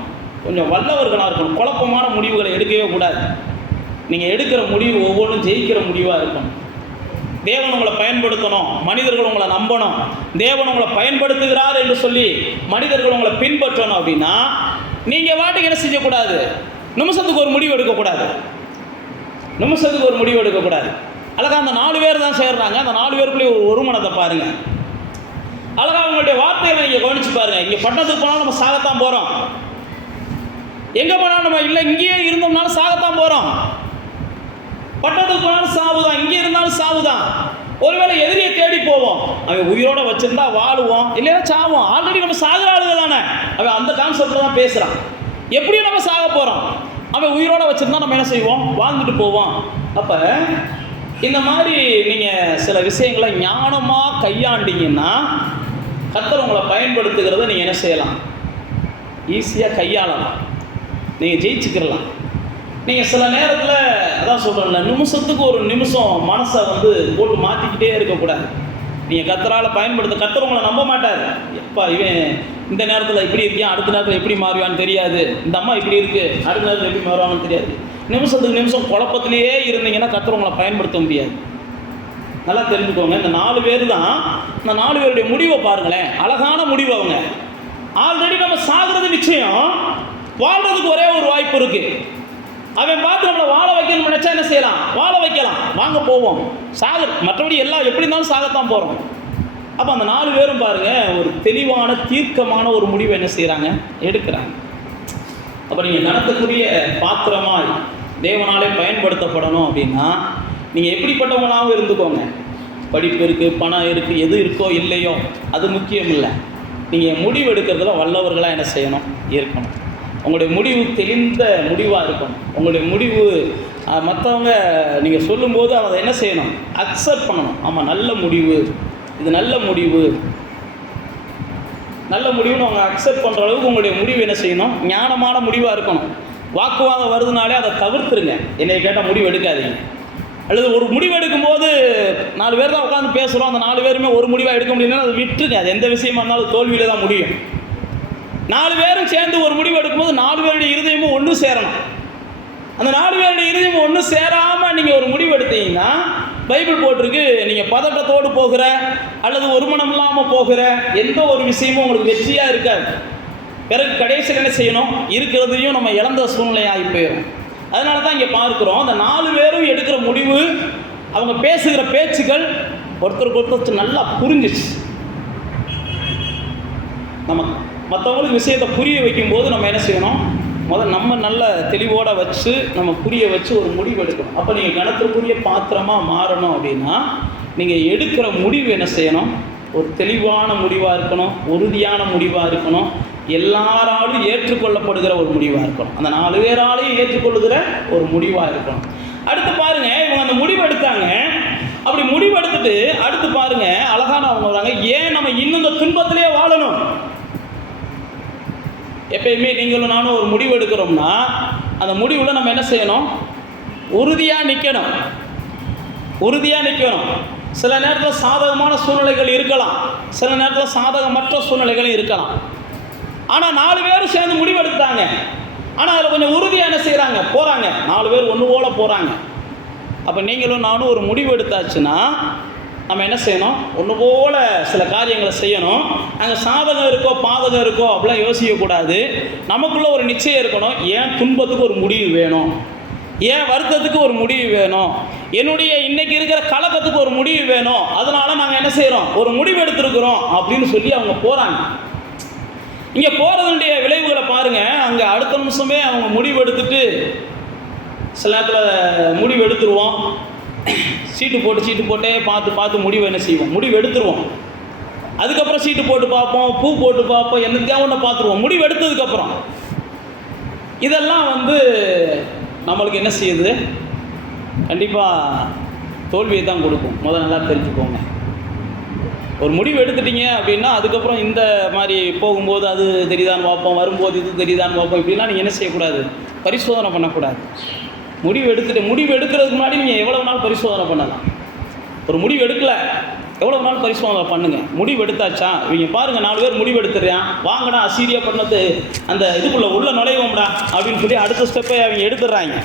கொஞ்சம் வல்லவர்களாக இருக்கணும். குழப்பமான முடிவுகளை எடுக்கவே கூடாது. நீங்கள் எடுக்கிற முடிவு ஒவ்வொன்றும் ஜெயிக்கிற முடிவாக இருக்கணும். தேவன் உங்களை பயன்படுத்தணும், மனிதர்கள் உங்களை நம்பணும், தேவன் உங்களை பயன்படுத்துகிறார் என்று சொல்லி மனிதர்கள் உங்களை பின்பற்றணும் அப்படின்னா நீங்கள் வாட்டுக்கு என்ன செய்யக்கூடாது, நிமிஷத்துக்கு ஒரு முடிவு எடுக்கக்கூடாது. நிமிஷத்துக்கு ஒரு முடிவு எடுக்கக்கூடாது. அழகாக அந்த 4 பேர் தான் சேர்றாங்க. அந்த 4 பேருக்குள்ளே ஒரு மனத்தை பாருங்கள். அழகாக அவங்களுடைய வார்த்தைகளை நீங்கள் கவனிச்சு பாருங்கள். இங்கே பட்டணத்துக்கு போனாலும் நம்ம சாகத்தான் போகிறோம், எங்கே போனாலும் நம்ம இல்லை இங்கேயே இருந்தோம்னாலும் சாகத்தான் போகிறோம். பட்டணத்துக்கு போனாலும் சாவுதான், இங்கே இருந்தாலும் சாவுதான். ஒருவேளை எதிரியை தேடி போவோம், அவன் உயிரோட வச்சிருந்தா வாழுவோம், இல்லைன்னா சாவோம். ஆல்ரெடி நம்ம சாகிற ஆளுங்க தானே, அவன் அந்த கான்செப்டில் தான் பேசுகிறான். எப்படியும் நம்ம சாக போகிறோம், அவன் உயிரோட வச்சிருந்தா நம்ம என்ன செய்வோம், வாழ்ந்துட்டு போவோம். அப்போ இந்த மாதிரி நீங்கள் சில விஷயங்களை ஞானமாக கையாண்டிங்கன்னா கர்த்தர் உங்களை பயன்படுத்துகிறத நீங்கள் என்ன செய்யலாம், ஈஸியாக கையாளலாம், நீங்கள் ஜெயிச்சுக்கிடலாம். நீங்கள் சில நேரத்தில் அதான் சொல்கிறேன்ல, நிமிஷத்துக்கு ஒரு நிமிஷம் மனசை போட்டு மாற்றிக்கிட்டே இருக்கக்கூடாது. நீங்கள் கர்த்தரால் கர்த்தர் உங்களை நம்ப மாட்டார். எப்பா இவன் இந்த நேரத்தில் இப்படி இருக்கியான், அடுத்த நேரத்தில் எப்படி மாறுவான்னு தெரியாது, இந்த அம்மா இப்படி இருக்குது, அடுத்த நேரத்தில் எப்படி மாறுவாங்கன்னு தெரியாது. நிமிஷத்துக்கு நிமிஷம் குழப்பத்திலேயே இருந்தீங்கன்னா கர்த்தர் உங்களை பயன்படுத்த முடியாது. நல்லா தெரிஞ்சுக்கோங்க. இந்த 4 பேர் தான், இந்த 4 பேருடைய முடிவை பாருங்களேன், அழகான முடிவு. அவங்க ஆல்ரெடி நம்ம சாகிறது நிச்சயம், வாழ்றதுக்கு ஒரே ஒரு வாய்ப்பு இருக்குது. அவன் பார்த்து நம்மளை வாழ வைக்கணும்னு நினச்சா என்ன செய்யலாம், வாழ வைக்கலாம், வாங்க போவோம், மற்றபடி எல்லாம் எப்படி இருந்தாலும் சாகத்தான் போகிறோம். அப்போ அந்த 4 பேரும் பாருங்கள், ஒரு தெளிவான தீர்க்கமான ஒரு முடிவை என்ன செய்கிறாங்க, எடுக்கிறாங்க. அப்போ நீங்கள் நடத்தக்கூடிய பாத்திரமாய் தேவனாலே பயன்படுத்தப்படணும் அப்படின்னா நீங்கள் எப்படிப்பட்டவங்களாகவும் இருந்துக்கோங்க. படிப்பு இருக்குது, பணம் இருக்குது, எது இருக்கோ இல்லையோ அது முக்கியம் இல்லை. நீங்கள் முடிவு எடுக்கிறதுல வல்லவர்களாக என்ன செய்யணும், இருக்கணும். உங்களுடைய முடிவு தெளிந்த முடிவாக இருக்கணும். உங்களுடைய முடிவு மற்றவங்க நீங்கள் சொல்லும்போது அதை என்ன செய்யணும், அக்செப்ட் பண்ணணும். ஆமாம், நல்ல முடிவு, இது நல்ல முடிவு, நல்ல முடிவுன்னு அவங்க அக்செப்ட் பண்ணுற அளவுக்கு உங்களுடைய முடிவு என்ன செய்யணும், ஞானமான முடிவாக இருக்கணும். வாக்குவாதம் வருதுனாலே அதை தவிர்த்துருங்க. என்னை கேட்டால் முடிவு எடுக்காதீங்க. அல்லது ஒரு முடிவு எடுக்கும்போது 4 பேர் தான் உட்காந்து பேசுகிறோம், அந்த 4 பேருமே ஒரு முடிவாக எடுக்க முடியும்னா அதை விட்டுருங்க. அது எந்த விஷயமா இருந்தாலும் தோல்வியில் தான் முடியும். 4 பேரும் சேர்ந்து ஒரு முடிவு எடுக்கும்போது 4 பேருடைய இருதயமும் ஒன்று சேரணும். அந்த 4 பேருடைய இருதயமும் ஒன்று சேராமல் நீங்கள் ஒரு முடிவு எடுத்தீங்கன்னா, பைபிள் போட்டிருக்கு, நீங்கள் பதட்டத்தோடு போகிற அல்லது ஒரு மனம் இல்லாமல் போகிற எந்த ஒரு விஷயமும் உங்களுக்கு வெற்றியாக இருக்காது. பிறகு கடைசியில் என்ன செய்யணும், இருக்கிறதையும் நம்ம இழந்த சூழ்நிலையாகி போயிடும். அதனால தான் இங்கே பார்க்குறோம், அந்த 4 பேரும் எடுக்கிற முடிவு, அவங்க பேசுகிற பேச்சுக்கள் ஒருத்தருக்கு ஒருத்தர் நல்லா புரிஞ்சிச்சு. நம்ம மற்றவங்களுக்கு விஷயத்தை புரிய வைக்கும்போது நம்ம என்ன செய்யணும், நம்ம நல்ல தெளிவோடு வச்சு நம்ம புரிய வச்சு ஒரு முடிவு எடுக்கணும். அப்போ நீங்கள் கணத்திற்குரிய பாத்திரமாக மாறணும் அப்படின்னா நீங்கள் எடுக்கிற முடிவு என்ன செய்யணும், ஒரு தெளிவான முடிவாக இருக்கணும், உறுதியான முடிவாக இருக்கணும், எல்லாராலும் ஏற்றுக்கொள்ளப்படுகிற ஒரு முடிவாக இருக்கணும். அந்த 4 பேராலையும் ஏற்றுக்கொள்ளுகிற ஒரு முடிவாக இருக்கணும். அடுத்து பாருங்கள், இவங்க அந்த முடிவு எடுத்தாங்க. அப்படி முடிவு எடுத்துட்டு அடுத்து பாருங்கள், அழகான அவங்க வராங்க, ஏன் நம்ம இன்னும் இந்த துன்பத்திலே வாழணும். எப்பயுமே நீங்களும் நானும் ஒரு முடிவு எடுக்கிறோம்னா அந்த முடிவில் நம்ம என்ன செய்யணும், உறுதியாக நிற்கணும். உறுதியாக நிற்கணும். சில நேரத்தில் சாதகமான சூழ்நிலைகள் இருக்கலாம், சில நேரத்தில் சாதகமற்ற சூழ்நிலைகளும் இருக்கலாம். ஆனால் 4 பேரும் சேர்ந்து முடிவெடுத்தாங்க. ஆனால் அதில் கொஞ்சம் உறுதியாக என்ன செய்கிறாங்க, போகிறாங்க. 4 பேர் ஒன்று போல போகிறாங்க. அப்போ நீங்களும் நானும் ஒரு முடிவு எடுத்தாச்சுன்னா நம்ம என்ன செய்யணும், ஒன்று போல் சில காரியங்களை செய்யணும். அங்கே சாதகம் இருக்கோ பாதகம் இருக்கோ அப்படிலாம் யோசிக்கக்கூடாது. நமக்குள்ளே ஒரு நிச்சயம் இருக்கணும், ஏன் துன்பத்துக்கு ஒரு முடிவு வேணும், ஏன் வருத்தத்துக்கு ஒரு முடிவு வேணும், என்னுடைய இன்னைக்கு இருக்கிற கலக்கத்துக்கு ஒரு முடிவு வேணும், அதனால நாங்கள் என்ன செய்கிறோம், ஒரு முடிவு எடுத்திருக்கிறோம் அப்படின்னு சொல்லி அவங்க போகிறாங்க. இங்கே போகிறதுடைய விளைவுகளை பாருங்கள். அங்கே அடுத்த நிமிஷமே அவங்க முடிவு எடுத்துட்டு, சில நேரத்தில் முடிவு எடுத்துருவோம், சீட்டு போட்டே பார்த்து முடிவு என்ன செய்வோம், முடிவு எடுத்துருவோம். அதுக்கப்புறம் சீட்டு போட்டு பார்ப்போம், பூ போட்டு பார்ப்போம், என்னத்தையா ஒன்று பார்த்துருவோம். முடிவு எடுத்ததுக்கப்புறம் இதெல்லாம் நம்மளுக்கு என்ன செய்யுது, கண்டிப்பாக தோல்வியை தான் கொடுக்கும். முதல்ல நல்லா தெரிஞ்சுக்கோங்க. ஒரு முடிவு எடுத்துட்டீங்க அப்படின்னா அதுக்கப்புறம் இந்த மாதிரி போகும்போது அது தெரியுதான்னு பார்ப்போம், வரும்போது இது தெரியுதான்னு பார்ப்போம், இப்படிலாம் நீங்கள் என்ன செய்யக்கூடாது, பரிசோதனை பண்ணக்கூடாது. முடிவு எடுக்கிறதுக்கு முன்னாடி நீங்கள் எவ்வளவு நாள் பரிசோதனை பண்ணலாம். ஒரு முடிவு எடுக்கலை, எவ்வளோ நாள் பரிசோதனை பண்ணுங்கள். முடிவு எடுத்தாச்சா, இவங்க பாருங்கள், 4 பேர் முடிவு எடுத்துடுறான், வாங்கடா அசீரியா பண்ணது அந்த இதுக்குள்ளே உள்ள நுழைவோம்டா அப்படின்னு சொல்லி அடுத்த ஸ்டெப்பை அவங்க எடுத்துடுறாங்க.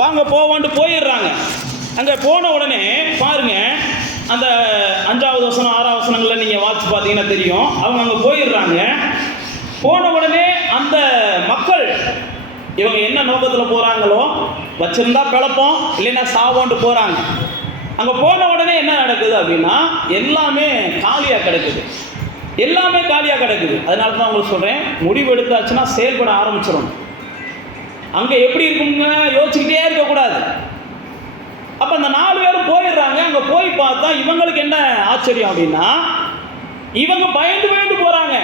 வாங்க போவான்ட்டு போயிடுறாங்க. அங்கே போன உடனே பாருங்கள், அந்த 5வது வசனம் 6வது வசனங்களில் நீங்கள் வாட்சி பார்த்தீங்கன்னா தெரியும். அவங்க அங்கே போயிடுறாங்க. போன உடனே அந்த மக்கள் இவங்க என்ன நோக்கத்தில் போகிறாங்களோ, வச்சுருந்தா பிழப்போம் இல்லைன்னா சாவோன்ட்டு போகிறாங்க. அங்கே போன உடனே என்ன நடக்குது அப்படின்னா எல்லாமே காலியாக கிடக்குது. அதனால தான் உங்களுக்கு சொல்கிறேன், முடிவு எடுத்தாச்சுன்னா செயல்பட ஆரம்பிச்சிடணும். அங்கே எப்படி இருக்குங்க யோசிச்சுக்கிட்டே இருக்கக்கூடாது. அப்போ அந்த 4 பேரும் போயிடுறாங்க. அங்கே போய் பார்த்தா இவங்களுக்கு என்ன ஆச்சரியம் அப்படின்னா, இவங்க பயந்து போகிறாங்க.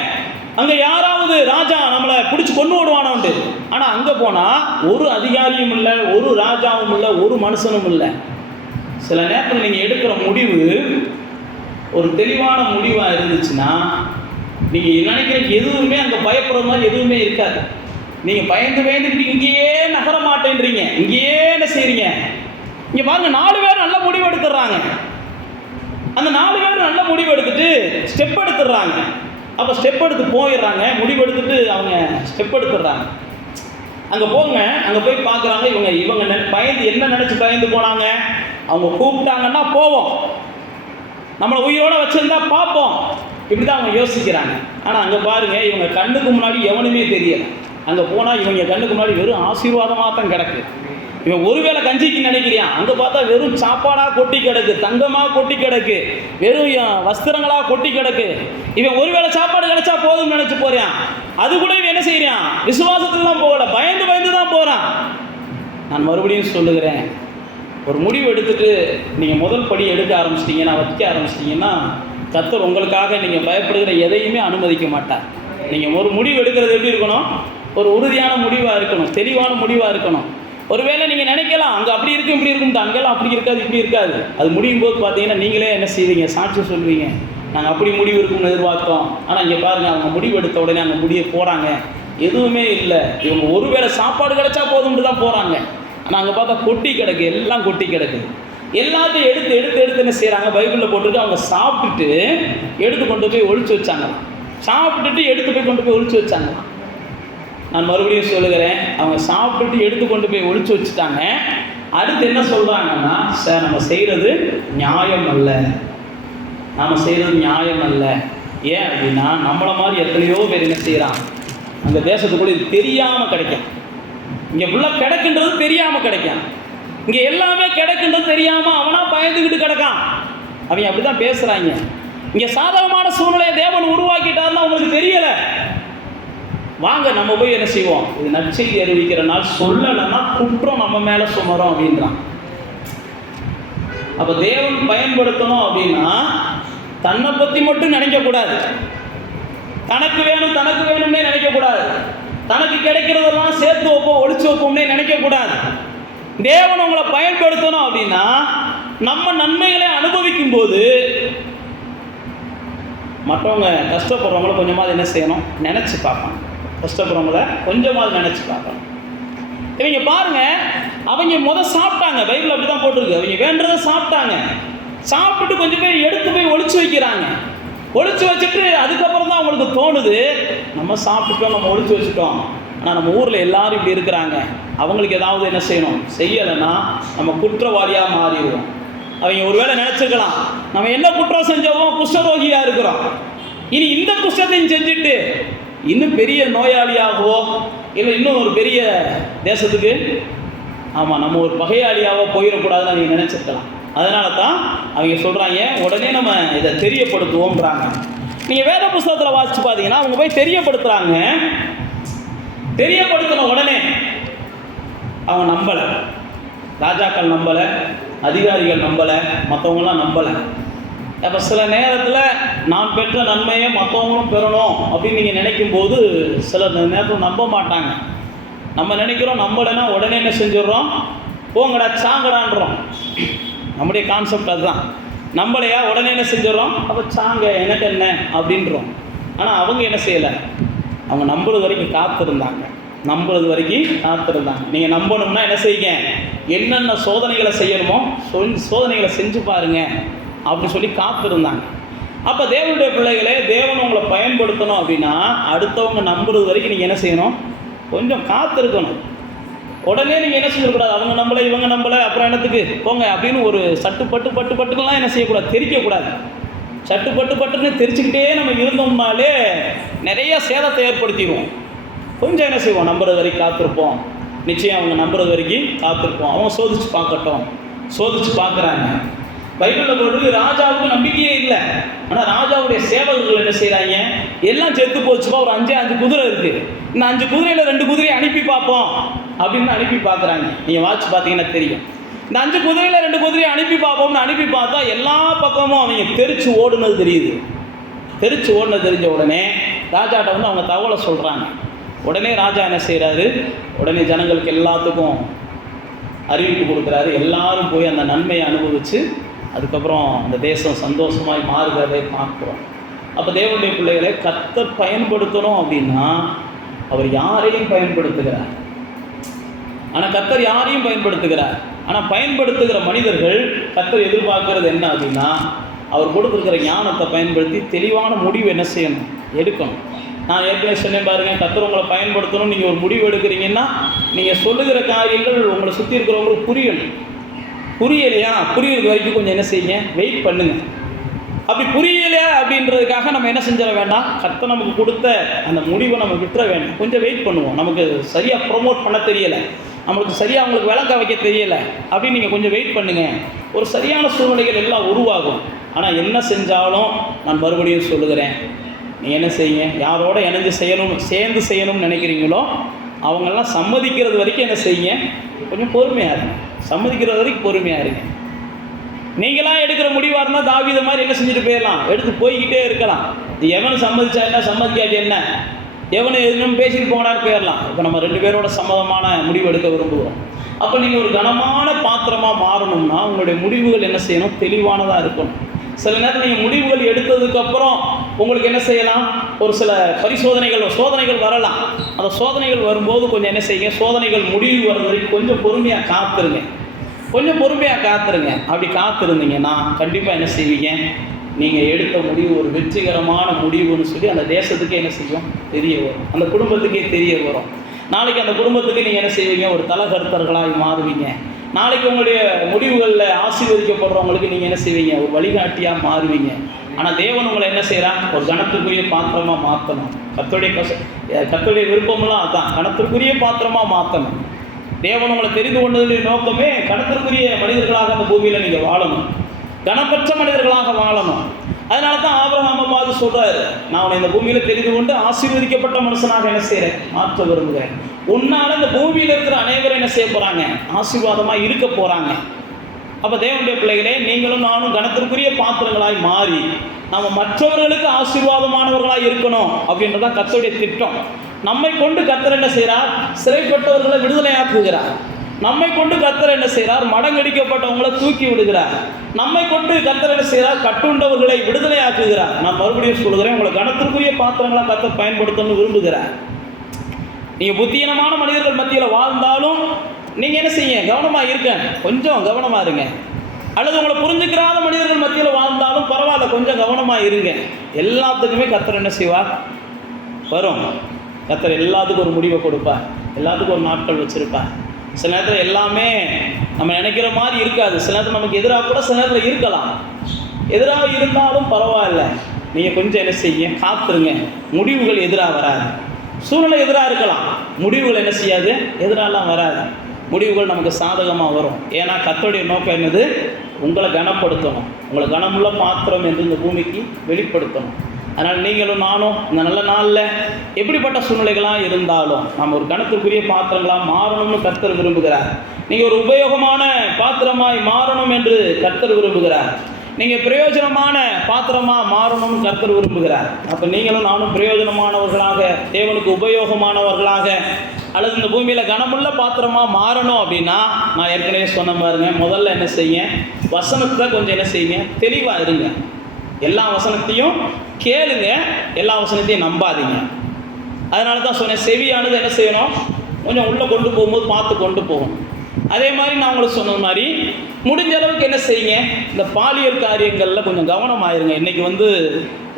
அங்கே யாராவது ராஜா நம்மளை பிடிச்சி கொண்டு விடுவானோன்ட்டு. ஆனால் அங்கே போனால் ஒரு அதிகாரியும் இல்லை, ஒரு ராஜாவும் இல்லை, ஒரு மனுஷனும் இல்லை. சில நேரத்தில் நீங்கள் எடுக்கிற முடிவு ஒரு தெளிவான முடிவாக இருந்துச்சுன்னா நீங்கள் நினைக்கிற எதுவுமே அங்கே பயப்படுற மாதிரி எதுவுமே இருக்காது. நீங்கள் பயந்துக்கிட்டு இங்கேயே நகர மாட்டேன்றீங்க, இங்கேயே என்ன செய்கிறீங்க. இங்கே பாருங்கள், 4 பேர் நல்ல முடிவு எடுத்துடுறாங்க. அந்த 4 பேர் நல்ல முடிவு எடுத்துட்டு ஸ்டெப் எடுத்துடுறாங்க. அப்போ ஸ்டெப் எடுத்து போயிடுறாங்க. முடிவு எடுத்துட்டு அவங்க ஸ்டெப் எடுத்துடுறாங்க. அங்கே போங்க, அங்கே போய் பார்க்குறாங்க. இவங்க பயந்து என்ன நினச்சி பயந்து போனாங்க, அவங்க கூப்பிட்டாங்கன்னா போவோம், நம்மளை உயிரோடு வச்சுருந்தா பார்ப்போம், இப்படி தான் அவங்க யோசிக்கிறாங்க. ஆனால் அங்கே பாருங்கள், இவங்க கண்ணுக்கு முன்னாடி எவனுமே தெரியலை. அங்கே போனால் இவங்க கண்ணுக்கு முன்னாடி வெறும் ஆசீர்வாதமாக தான் கிடக்கு. இவன் ஒருவேளை கஞ்சிக்கு நினைக்கிறான், அங்கே பார்த்தா வெறும் சாப்பாடாக கொட்டி கிடக்கு, தங்கமாக கொட்டி கிடக்கு, வெறும் வஸ்திரங்களாக கொட்டி கிடக்கு. இவன் ஒருவேளை சாப்பாடு கிடைச்சா போதும்னு நினச்சி போகிறான். அது கூட இவன் என்ன செய்கிறான், விசுவாசத்துலாம் போகலை, பயந்து தான் போகிறான். நான் மறுபடியும் சொல்லுகிறேன், ஒரு முடிவு எடுத்துட்டு நீங்கள் முதல் படி எடுக்க ஆரம்பிச்சிட்டிங்கன்னா, வைக்க ஆரம்பிச்சிட்டிங்கன்னா, கர்த்தர் உங்களுக்காக நீங்கள் பயப்படுகிற எதையுமே அனுமதிக்க மாட்டார். நீங்கள் ஒரு முடிவு எடுக்கிறது எப்படி இருக்கணும், ஒரு உறுதியான முடிவாக இருக்கணும், தெளிவான முடிவாக இருக்கணும். ஒருவேளை நீங்கள் நினைக்கலாம் அங்கே அப்படி இருக்கும் இப்படி இருக்கும், அங்கெல்லாம் அப்படி இருக்காது இப்படி இருக்காது. அது முடியும் போது பார்த்தீங்கன்னா நீங்களே என்ன செய்வீங்க, சாட்சி சொல்லுவீங்க, நாங்கள் அப்படி முடிவு இருக்கும்னு எதிர்பார்த்தோம். ஆனால் இங்கே பாருங்கள், அவங்க முடிவு எடுத்த உடனே அங்கே முடிய போகிறாங்க, எதுவுமே இல்லை. இவங்க ஒருவேளை சாப்பாடு கிடைச்சா போதும்னு தான் போகிறாங்க. ஆனால் அங்கே பார்த்தா கொட்டி கிடக்கு, எல்லாம் கொட்டி கிடக்குது. எல்லாத்தையும் எடுத்து என்ன செய்கிறாங்க, பைபிளில் போட்டுட்டு அவங்க சாப்பிட்டுட்டு எடுத்து கொண்டு போய் ஒழிச்சு வச்சாங்க. நான் மறுபடியும் சொல்லுகிறேன், அவங்க சாப்பிட்டுட்டு எடுத்து கொண்டு போய் ஒழிச்சு வச்சுட்டாங்க. அடுத்து என்ன சொல்கிறாங்கன்னா, சார் நம்ம செய்கிறது நியாயம் அல்ல. ஏன் அப்படின்னா நம்மளை மாதிரி எத்தனையோ பேர் என்ன செய்கிறான், அந்த தேசத்துக்குள்ளே இது தெரியாமல் கிடைக்கும். இங்கே ஃபுல்லாக கிடைக்கின்றது தெரியாமல் கிடைக்கும். இங்கே எல்லாமே கிடைக்கின்றது தெரியாமல் அவனாக பயந்துக்கிட்டு கிடக்கான். அவங்க அப்படி தான் பேசுகிறாங்க. இங்கே சாதகமான சூழ்நிலையை தேவன் உருவாக்கிட்டாருன்னா அவங்களுக்கு தெரியலை. வாங்க நம்ம போய் என்ன செய்வோம், இது நற்செய்தி அறிவிக்கிற நாள், சொல்லலைன்னா குற்றம் நம்ம மேலே சுமரும் அப்படின்றான். அப்போ தேவன் பயன்படுத்தணும் அப்படின்னா தன்னை பற்றி மட்டும் நினைக்கக்கூடாது, தனக்கு வேணும்னே நினைக்கக்கூடாது, தனக்கு கிடைக்கிறதெல்லாம் சேர்த்து வைப்போம் ஒழிச்சு வைப்போம்னே நினைக்கக்கூடாது. தேவன் உங்களை பயன்படுத்தணும் அப்படின்னா நம்ம நன்மைகளை அனுபவிக்கும் போது மற்றவங்க கஷ்டப்படுறவங்கள கொஞ்சமாவது என்ன செய்யணும், நினச்சி பார்க்கணும். கஷ்டப்படுறவங்கள கொஞ்சமாவது நினச்சி பார்க்கணும். இவங்க பாருங்க, அவங்க சாப்பிட்டாங்க, பைபிள் அப்படி தான் போட்டிருக்கு. அவங்க வேண்டதை சாப்பிட்டாங்க. சாப்பிட்டுட்டு கொஞ்சம் பேர் எடுத்து போய் ஒழிச்சு வைக்கிறாங்க. ஒழிச்சு வச்சுட்டு அதுக்கப்புறம் தான் அவங்களுக்கு தோணுது, நம்ம சாப்பிட்டுட்டோம், நம்ம ஒழிச்சு வச்சுட்டோம், ஆனால் நம்ம ஊரில் எல்லாரும் இப்படி இருக்கிறாங்க, அவங்களுக்கு ஏதாவது என்ன செய்யணும், செய்யலைன்னா நம்ம குற்றவாளியாக மாறிடுவோம். அவங்க ஒருவேளை நினச்சிக்கலாம், நம்ம என்ன குற்றம் செஞ்சோமோ குஷ்டரோகியாக இருக்கிறோம், இனி இந்த குஷ்டத்தையும் செஞ்சுட்டு இன்னும் பெரிய நோயாளியாகவோ இல்லை இன்னும் ஒரு பெரிய தேசத்துக்கு ஆமாம், நம்ம ஒரு பகையாளியாக போயிடக்கூடாதுன்னு அவங்க நினச்சிருக்கலாம். அதனால தான் அவங்க சொல்கிறாங்க உடனே நம்ம இதை தெரியப்படுத்துவோம்ன்றாங்க. நீங்கள் வேத புஸ்தகத்தில் வாசித்து பார்த்தீங்கன்னா அவங்க போய் தெரியப்படுத்துகிறாங்க. தெரியப்படுத்தின உடனே அவங்க நம்பலை. ராஜாக்கள் நம்பலை, அதிகாரிகள் நம்பலை, மற்றவங்களாம் நம்பலை. அப்போ சில நேரத்தில் நான் பெற்ற நன்மையை மற்றவங்களும் பெறணும் அப்படின்னு நீங்கள் நினைக்கும் போது சில நேரத்தில் நம்ப மாட்டாங்க. நம்ம நினைக்கிறோம் நம்பலைன்னா உடனே என்ன செஞ்சிடறோம், போங்கடா சாங்கடான்றோம். நம்முடைய கான்செப்ட் அதுதான். நம்பலையா உடனே என்ன செஞ்சிடறோம், அப்போ சாங்க எனக்கு என்ன அப்படின்றோம். ஆனால் அவங்க என்ன செய்யலை, அவங்க நம்புறது வரைக்கும் காத்திருந்தாங்க. நீங்கள் நம்பணும்னா என்ன செய்யுங்க, என்னென்ன சோதனைகளை செய்யணுமோ சோதனைகளை செஞ்சு பாருங்க அப்படின்னு சொல்லி காத்திருந்தாங்க. அப்போ தேவனுடைய பிள்ளைகளே, தேவன் உங்களை பயன்படுத்தணும் அப்படின்னா அடுத்தவங்க நம்புறது வரைக்கும் நீங்கள் என்ன செய்யணும், கொஞ்சம் காத்திருக்கணும். உடனே நீங்கள் என்ன செய்யக்கூடாது, அவங்க நம்பலை இவங்க நம்பலை அப்புறம் என்னத்துக்கு போங்க அப்படின்னு ஒரு பட்டுக்கெல்லாம் என்ன செய்யக்கூடாது, தெரிக்கக்கூடாது. பட்டுன்னு தெரிச்சுக்கிட்டே நம்ம இருந்தோம்னாலே நிறைய சேதத்தை ஏற்படுத்திடுவோம். கொஞ்சம் என்ன செய்வோம், நம்புறது வரைக்கும் காத்திருப்போம். நிச்சயம் அவங்க நம்புறது வரைக்கும் காத்திருப்போம். அவங்க சோதிச்சு பார்க்கட்டும். சோதிச்சு பார்க்குறாங்க. பைபிளில் போட்டு ராஜாவுக்கு நம்பிக்கையே இல்லை. ஆனால் ராஜாவுடைய சேவகர்கள் என்ன செய்கிறாங்க, எல்லாம் செத்து போச்சுப்பா, ஒரு 5 குதிரை இருக்குது, இந்த 5 குதிரையில் 2 குதிரையை அனுப்பி பார்ப்போம் அப்படின்னு அனுப்பி பார்க்குறாங்க. நீங்கள் வாட்ச் பார்த்தீங்கன்னா தெரியும். இந்த 5 குதிரையில் 2 குதிரையை அனுப்பி பார்ப்போம்னு அனுப்பி பார்த்தா எல்லா பக்கமும் அவங்க தெரிச்சு ஓடுனது தெரியுது. தெரிச்சு ஓடுனது தெரிஞ்ச உடனே ராஜாட்ட வந்து அவங்க தகவலை சொல்கிறாங்க. உடனே ராஜா என்ன செய்கிறாரு, உடனே ஜனங்களுக்கு எல்லாத்துக்கும் அறிவிப்பு கொடுக்குறாரு. எல்லாரும் போய் அந்த நன்மையை அனுபவித்து அதுக்கப்புறம் அந்த தேசம் சந்தோஷமாய் மாறுகிறதை பார்க்குறோம். அப்போ தேவனுடைய பிள்ளைகளை கர்த்தர் பயன்படுத்தணும் அப்படின்னா அவர் யாரையும் பயன்படுத்துகிறார். ஆனால் கர்த்தர் யாரையும் பயன்படுத்துகிறார். ஆனால் பயன்படுத்துகிற மனிதர்கள் கர்த்தர் எதிர்பார்க்கறது என்ன அப்படின்னா, அவர் கொடுத்துருக்கிற ஞானத்தை பயன்படுத்தி தெளிவான முடிவு என்ன செய்யணும், எடுக்கணும். நான் ஏற்கனவே சொன்னேன் பாருங்கள், கர்த்தர் உங்களை பயன்படுத்தணும். நீங்கள் ஒரு முடிவு எடுக்கிறீங்கன்னா நீங்கள் சொல்லுகிற காரியங்கள் உங்களை சுற்றி இருக்கிறவங்களுக்கு புரியணும். புரியலையா, புரியுறது வரைக்கும் கொஞ்சம் என்ன செய்யுங்க, வெயிட் பண்ணுங்கள். அப்படி புரியலையா அப்படின்றதுக்காக நம்ம என்ன செஞ்சிட வேண்டாம், கர்த்தர் நமக்கு கொடுத்த அந்த முடிவை நம்ம விட்டுற வேண்டாம். கொஞ்சம் வெயிட் பண்ணுவோம். நமக்கு சரியாக ப்ரொமோட் பண்ண தெரியலை, நம்மளுக்கு சரியாக அவங்களுக்கு விளக்க வைக்க தெரியலை அப்படின்னு நீங்கள் கொஞ்சம் வெயிட் பண்ணுங்கள். ஒரு சரியான சூழ்நிலைகள் எல்லாம் உருவாகும். ஆனால் என்ன செஞ்சாலும் நான் மறுபடியும் சொல்லுகிறேன், நீங்கள் என்ன செய்யுங்க, யாரோட சேர்ந்து செய்யணும்னு நினைக்கிறீங்களோ அவங்கெல்லாம் சம்மதிக்கிறது வரைக்கும் என்ன செய்யுங்க, கொஞ்சம் பொறுமையாக இருங்க. சம்மதிக்கிறது வரைக்கும் பொறுமையாக இருங்க. நீங்களாம் எடுக்கிற முடிவாக இருந்தால் தாவீது மாதிரி என்ன செஞ்சுட்டு போயிடலாம், எடுத்து போய்கிட்டே இருக்கலாம். எவன் சம்மதிச்சா என்ன, சம்மதிக்காது என்ன, எவனை எதுவும் பேசிட்டு போனாலும் போயிடலாம். இப்போ நம்ம 2 பேரோட சம்மதமான முடிவு எடுக்க விரும்புகிறோம். அப்போ நீங்கள் ஒரு கனமான பாத்திரமாக மாறணும்னா உங்களுடைய முடிவுகள் என்ன செய்யணும், தெளிவானதாக இருக்கணும். சில நேரத்தில் நீங்கள் முடிவுகள் எடுத்ததுக்கப்புறம் உங்களுக்கு என்ன செய்யலாம், ஒரு சில சோதனைகள் வரலாம். அந்த சோதனைகள் வரும்போது கொஞ்சம் என்ன செய்யுங்க, சோதனைகள் முடிவு வர்றது வரைக்கும் கொஞ்சம் பொறுமையாக காத்துருங்க. அப்படி காத்திருந்தீங்கன்னா கண்டிப்பாக என்ன செய்வீங்க, நீங்கள் எடுத்த முடிவு ஒரு வெற்றிகரமான முடிவுன்னு சொல்லி அந்த தேசத்துக்கே என்ன செய்யும், தெரிய வரும். அந்த குடும்பத்துக்கே தெரிய வரும். நாளைக்கு அந்த குடும்பத்துக்கு நீங்கள் என்ன செய்வீங்க, ஒரு தலகர்த்தர்களாக மாறுவீங்க. நாளைக்கு உங்களுடைய முடிவுகளில் ஆசீர்வதிக்கப்படுறவங்களுக்கு நீங்கள் என்ன செய்வீங்க, ஒரு வழிகாட்டியாக மாறுவீங்க. ஆனால் தேவன் உங்களை என்ன செய்கிறான், ஒரு கணத்திற்குரிய பாத்திரமாக மாற்றணும். கர்த்தருடைய விருப்பமெல்லாம் அதுதான், கணத்திற்குரிய பாத்திரமாக மாற்றணும். தேவன் உங்களை தெரிந்து கொண்டதுடைய நோக்கமே கணத்திற்குரிய மனிதர்களாக அந்த பூமியில் நீங்கள் வாழணும், கணப்பற்ற மனிதர்களாக வாழணும். அதனால தான் ஆபிரகாம் சொல்கிறாரு, நான் உன்னை இந்த பூமியில் தெரிந்து கொண்டு ஆசீர்வதிக்கப்பட்ட மனுஷனாக என்ன செய்கிறேன், மாற்ற விரும்புகிறேன். உன்னால் இந்த பூமியில் இருக்கிற அனைவரும் என்ன செய்ய போகிறாங்க, ஆசீர்வாதமாக இருக்க போகிறாங்க. அப்போ தேவனுடைய பிள்ளைகளே, நீங்களும் நானும் கணத்திற்குரிய பாத்திரங்களாய் மாறி நம்ம மற்றவர்களுக்கு ஆசீர்வாதமானவர்களாக இருக்கணும் அப்படின்றதான் கர்த்தருடைய திட்டம். நம்மை கொண்டு கர்த்தர் என்ன செய்கிறார், சிறைப்பட்டவர்களை விடுதலையாக்குகிறார். நம்மை கொண்டு கர்த்தர் என்ன செய்கிறார், மடங்கடிக்கப்பட்டவங்களை தூக்கி விடுகிறார். நம்மை கொண்டு கர்த்தர் என்ன செய்கிறார், கட்டுண்டவர்களை விடுதலையாக்குகிறார். நான் மறுபடியும் சொல்கிறேன், உங்களை கணத்திற்குரிய பாத்திரங்களாக கர்த்தர் பயன்படுத்தணும்னு விரும்புகிறார். நீங்கள் புத்தியீனமான மனிதர்கள் மத்தியில் வாழ்ந்தாலும் நீங்கள் என்ன செய்ய, கவனமாக இருக்க, கொஞ்சம் கவனமாக இருங்க. அல்லது உங்களை புரிஞ்சுக்கிறாத மனிதர்கள் மத்தியில் வாழ்ந்தாலும் பரவாயில்ல, கொஞ்சம் கவனமாக இருங்க. எல்லாத்துக்குமே கர்த்தர் என்ன செய்வார், வரும். கர்த்தர் எல்லாத்துக்கும் ஒரு முடிவை கொடுப்பார், எல்லாத்துக்கும் ஒரு நாட்கள் வச்சுருப்பார். சில நேரத்தில் எல்லாமே நம்ம நினைக்கிற மாதிரி இருக்காது. சில நேரத்தில் நமக்கு எதிராக கூட சில நேரத்தில் இருக்கலாம். எதிராக இருந்தாலும் பரவாயில்ல, நீங்கள் கொஞ்சம் என்ன செய்ய, காத்துருங்க. முடிவுகள் எதிராக வராது. சூழ்நிலை எதிராக இருக்கலாம், முடிவுகள் என்ன செய்யாது, எதிராலாம் வராது. முடிவுகள் நமக்கு சாதகமாக வரும். ஏன்னா கர்த்தருடைய நோக்கம் என்னது? உங்களை கனப்படுத்தணும், உங்களை கனமுள்ள பாத்திரம் என்று இந்த பூமிக்கு வெளிப்படுத்தணும். அதனால் நீங்களும் நானும் இந்த நல்ல நாளில் எப்படிப்பட்ட சூழ்நிலைகளாக இருந்தாலும் நம்ம ஒரு கணத்துக்குரிய பாத்திரங்களாக மாறணும்னு கர்த்தர் விரும்புகிறார். நீங்கள் ஒரு உபயோகமான பாத்திரமாய் மாறணும் என்று கர்த்தர் விரும்புகிறார். நீங்கள் பிரயோஜனமான பாத்திரமாக மாறணும்னு கர்த்தர் விரும்புகிறார். அப்போ நீங்களும் நானும் பிரயோஜனமானவர்களாக, தேவனுக்கு உபயோகமானவர்களாக, அல்லது இந்த பூமியில் கனமுள்ள பாத்திரமாக மாறணும் அப்படின்னா நான் ஏற்கனவே சொன்ன பாருங்க, முதல்ல என்ன செய்ய, வசனத்தை கொஞ்சம் என்ன செய்யுங்க, தெளிவாக இருங்க. எல்லா வசனத்தையும் கேளுங்க, எல்லா வசனத்தையும் நம்பாதீங்க. அதனால தான் சொன்னேன், செவியானது என்ன செய்யணும், கொஞ்சம் உள்ளே கொண்டு போகும்போது பார்த்து கொண்டு போகும். அதே மாதிரி நான் உங்களுக்கு சொன்ன மாதிரி முடிஞ்ச அளவுக்கு என்ன செய்யுங்க, இந்த பாலியல் காரியங்களில் கொஞ்சம் கவனமாயிருங்க. இன்றைக்கி